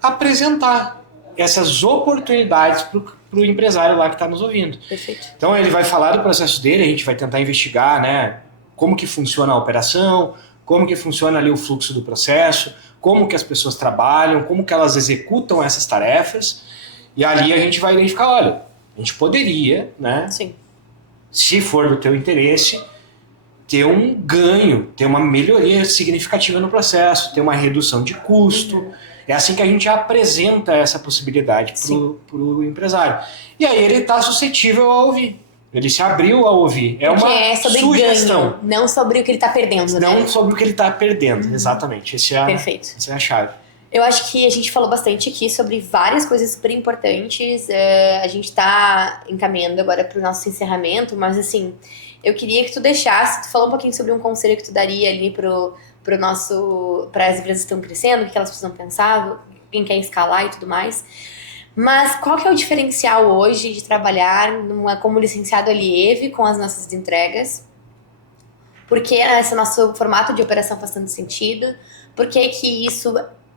apresentar essas oportunidades para o empresário lá que está nos ouvindo. Perfeito. Então ele vai falar do processo dele, a gente vai tentar investigar, né, como que funciona a operação, como que funciona ali o fluxo do processo, como que as pessoas trabalham, como que elas executam essas tarefas, e ali a gente vai identificar, olha, a gente poderia, né, Sim. se for do teu interesse, ter um ganho, ter uma melhoria significativa no processo, ter uma redução de custo. É assim que a gente apresenta essa possibilidade para o empresário. E aí ele está suscetível a ouvir. Ele se abriu a ouvir. É sobre sugestão. Ganho, não sobre o que ele está perdendo. Não sobre o que ele está perdendo, exatamente. Perfeito. Essa é a chave. Eu acho que a gente falou bastante aqui sobre várias coisas super importantes. A gente está encaminhando agora para o nosso encerramento, mas assim, eu queria que tu deixasse, tu falou um pouquinho sobre um conselho que tu daria ali para as empresas que estão crescendo, o que elas precisam pensar, quem quer escalar e tudo mais. Mas qual que é o diferencial hoje de trabalhar como licenciado Alieve com as nossas entregas? Por que esse nosso formato de operação faz tanto sentido? Por que isso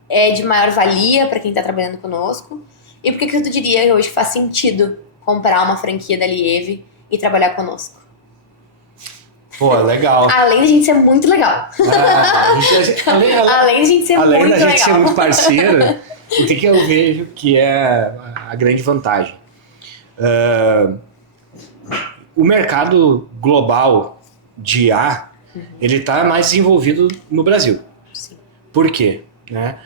é de maior valia para quem está trabalhando conosco? E por que tu diria hoje que faz sentido comprar uma franquia da Alieve e trabalhar conosco? Pô, legal. Além de a gente ser muito legal. Além de a gente ser muito legal. Além da gente ser muito parceiro, o que eu vejo que é a grande vantagem? O mercado global de IA, ele está mais desenvolvido no Brasil. Sim. Por quê? Né?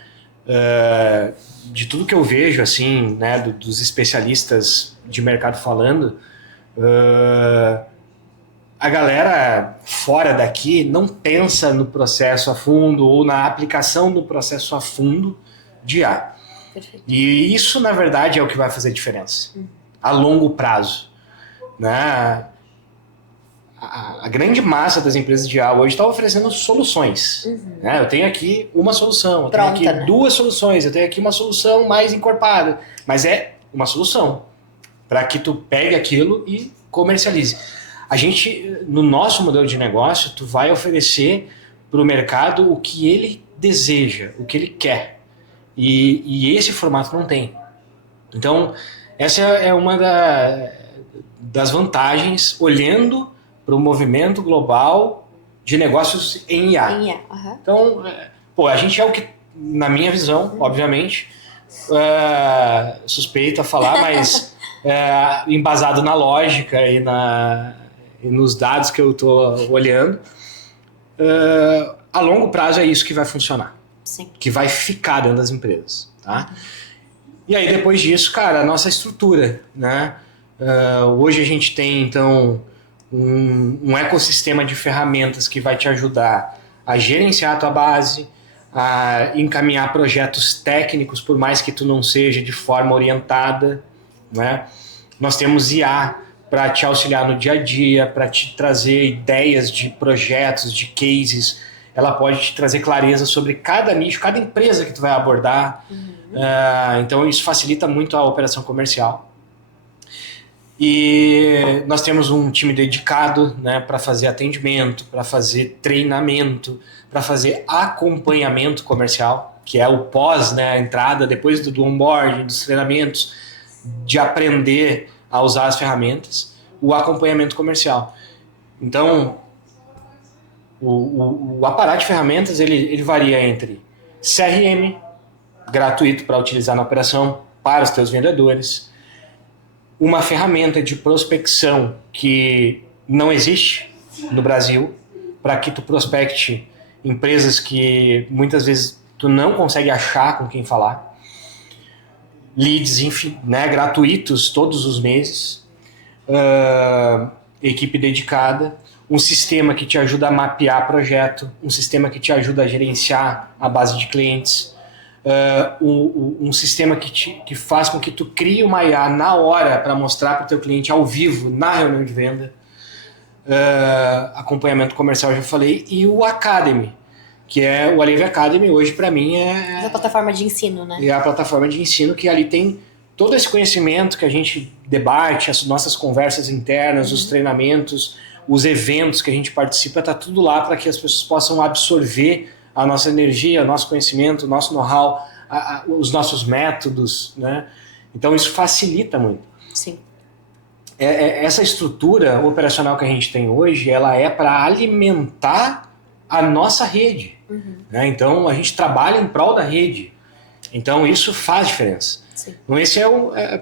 De tudo que eu vejo, assim, né, dos especialistas de mercado falando, a galera fora daqui não pensa no processo a fundo ou na aplicação do processo a fundo de IA. Perfeito. E isso, na verdade, é o que vai fazer diferença a longo prazo. Né? A grande massa das empresas de IA hoje está oferecendo soluções. Né? Eu tenho aqui uma solução, eu tenho aqui duas soluções, eu tenho aqui uma solução mais encorpada, mas é uma solução para que tu pegue aquilo e comercialize. A gente, no nosso modelo de negócio, tu vai oferecer para o mercado o que ele deseja, o que ele quer. E esse formato não tem. Então, essa é uma das vantagens, olhando para o movimento global de negócios em IA. Em IA. Então, a gente é o que na minha visão, obviamente, suspeito a falar, mas embasado na lógica e nos dados que eu estou olhando, a longo prazo é isso que vai funcionar. Sim. Que vai ficar dentro das empresas, tá? E aí, depois disso, cara, a nossa estrutura, né? Hoje a gente tem, então, um ecossistema de ferramentas que vai te ajudar a gerenciar a tua base, a encaminhar projetos técnicos, por mais que tu não seja de forma orientada, né? Nós temos IA para te auxiliar no dia a dia, para te trazer ideias de projetos, de cases. Ela pode te trazer clareza sobre cada nicho, cada empresa que tu vai abordar. Então isso facilita muito a operação comercial. E nós temos um time dedicado, né, para fazer atendimento, para fazer treinamento, para fazer acompanhamento comercial, que é o pós, né, a entrada, depois do onboarding, dos treinamentos, de aprender a usar as ferramentas, o acompanhamento comercial. Então, o aparato de ferramentas ele varia entre CRM, gratuito para utilizar na operação para os teus vendedores, uma ferramenta de prospecção que não existe no Brasil, para que tu prospecte empresas que muitas vezes tu não consegue achar com quem falar, leads, enfim, né, gratuitos todos os meses, equipe dedicada, um sistema que te ajuda a mapear projeto, um sistema que te ajuda a gerenciar a base de clientes, um sistema que faz com que tu crie uma IA na hora para mostrar para o teu cliente ao vivo, na reunião de venda, acompanhamento comercial, já falei, e o Academy, que é o Alivio Academy, hoje para mim é a plataforma de ensino, né? É a plataforma de ensino que ali tem todo esse conhecimento que a gente debate, as nossas conversas internas, os treinamentos, os eventos que a gente participa, tá tudo lá para que as pessoas possam absorver a nossa energia, o nosso conhecimento, o nosso know-how, os nossos métodos, né? Então isso facilita muito. Sim. Essa estrutura operacional que a gente tem hoje, ela é para alimentar a nossa rede. Né? Então a gente trabalha em prol da rede. Então isso faz diferença. Sim. Então esse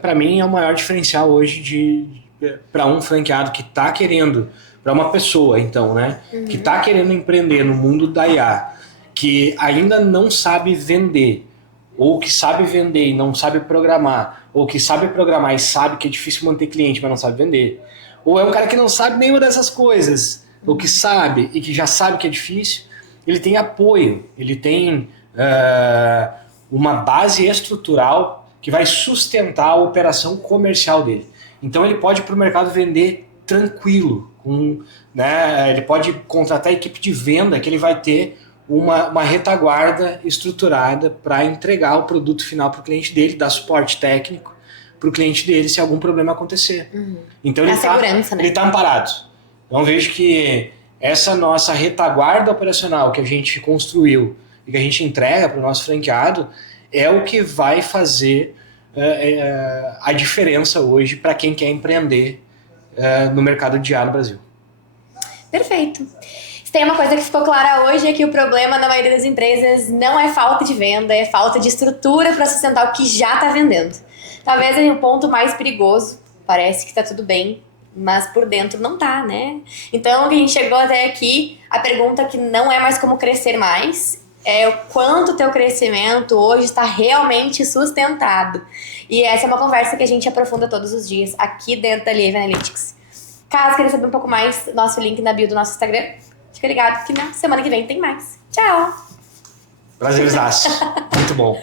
para mim é o maior diferencial hoje para um franqueado que está querendo, para uma pessoa então, né, que está querendo empreender no mundo da IA, que ainda não sabe vender, ou que sabe vender e não sabe programar, ou que sabe programar e sabe que é difícil manter cliente, mas não sabe vender, ou é um cara que não sabe nenhuma dessas coisas, ou que sabe e que já sabe que é difícil, ele tem apoio, ele tem uma base estrutural que vai sustentar a operação comercial dele. Então ele pode ir para o mercado vender tranquilo, né, ele pode contratar a equipe de venda que ele vai ter uma retaguarda estruturada para entregar o produto final para o cliente dele, dar suporte técnico para o cliente dele se algum problema acontecer. Então ele está amparado. Então vejo que essa nossa retaguarda operacional que a gente construiu e que a gente entrega para o nosso franqueado é o que vai fazer a diferença hoje para quem quer empreender no mercado de IA no Brasil. Perfeito. Se tem uma coisa que ficou clara hoje é que o problema na maioria das empresas não é falta de venda, é falta de estrutura para sustentar o que já está vendendo. Talvez é o ponto mais perigoso. Parece que está tudo bem, mas por dentro não tá, né? Então, a gente chegou até aqui, a pergunta que não é mais como crescer mais, é o quanto o teu crescimento hoje está realmente sustentado. E essa é uma conversa que a gente aprofunda todos os dias aqui dentro da Live Analytics. Caso queira saber um pouco mais, nosso link na bio do nosso Instagram. Fica ligado que na semana que vem tem mais. Tchau! Prazerzaço. Muito bom.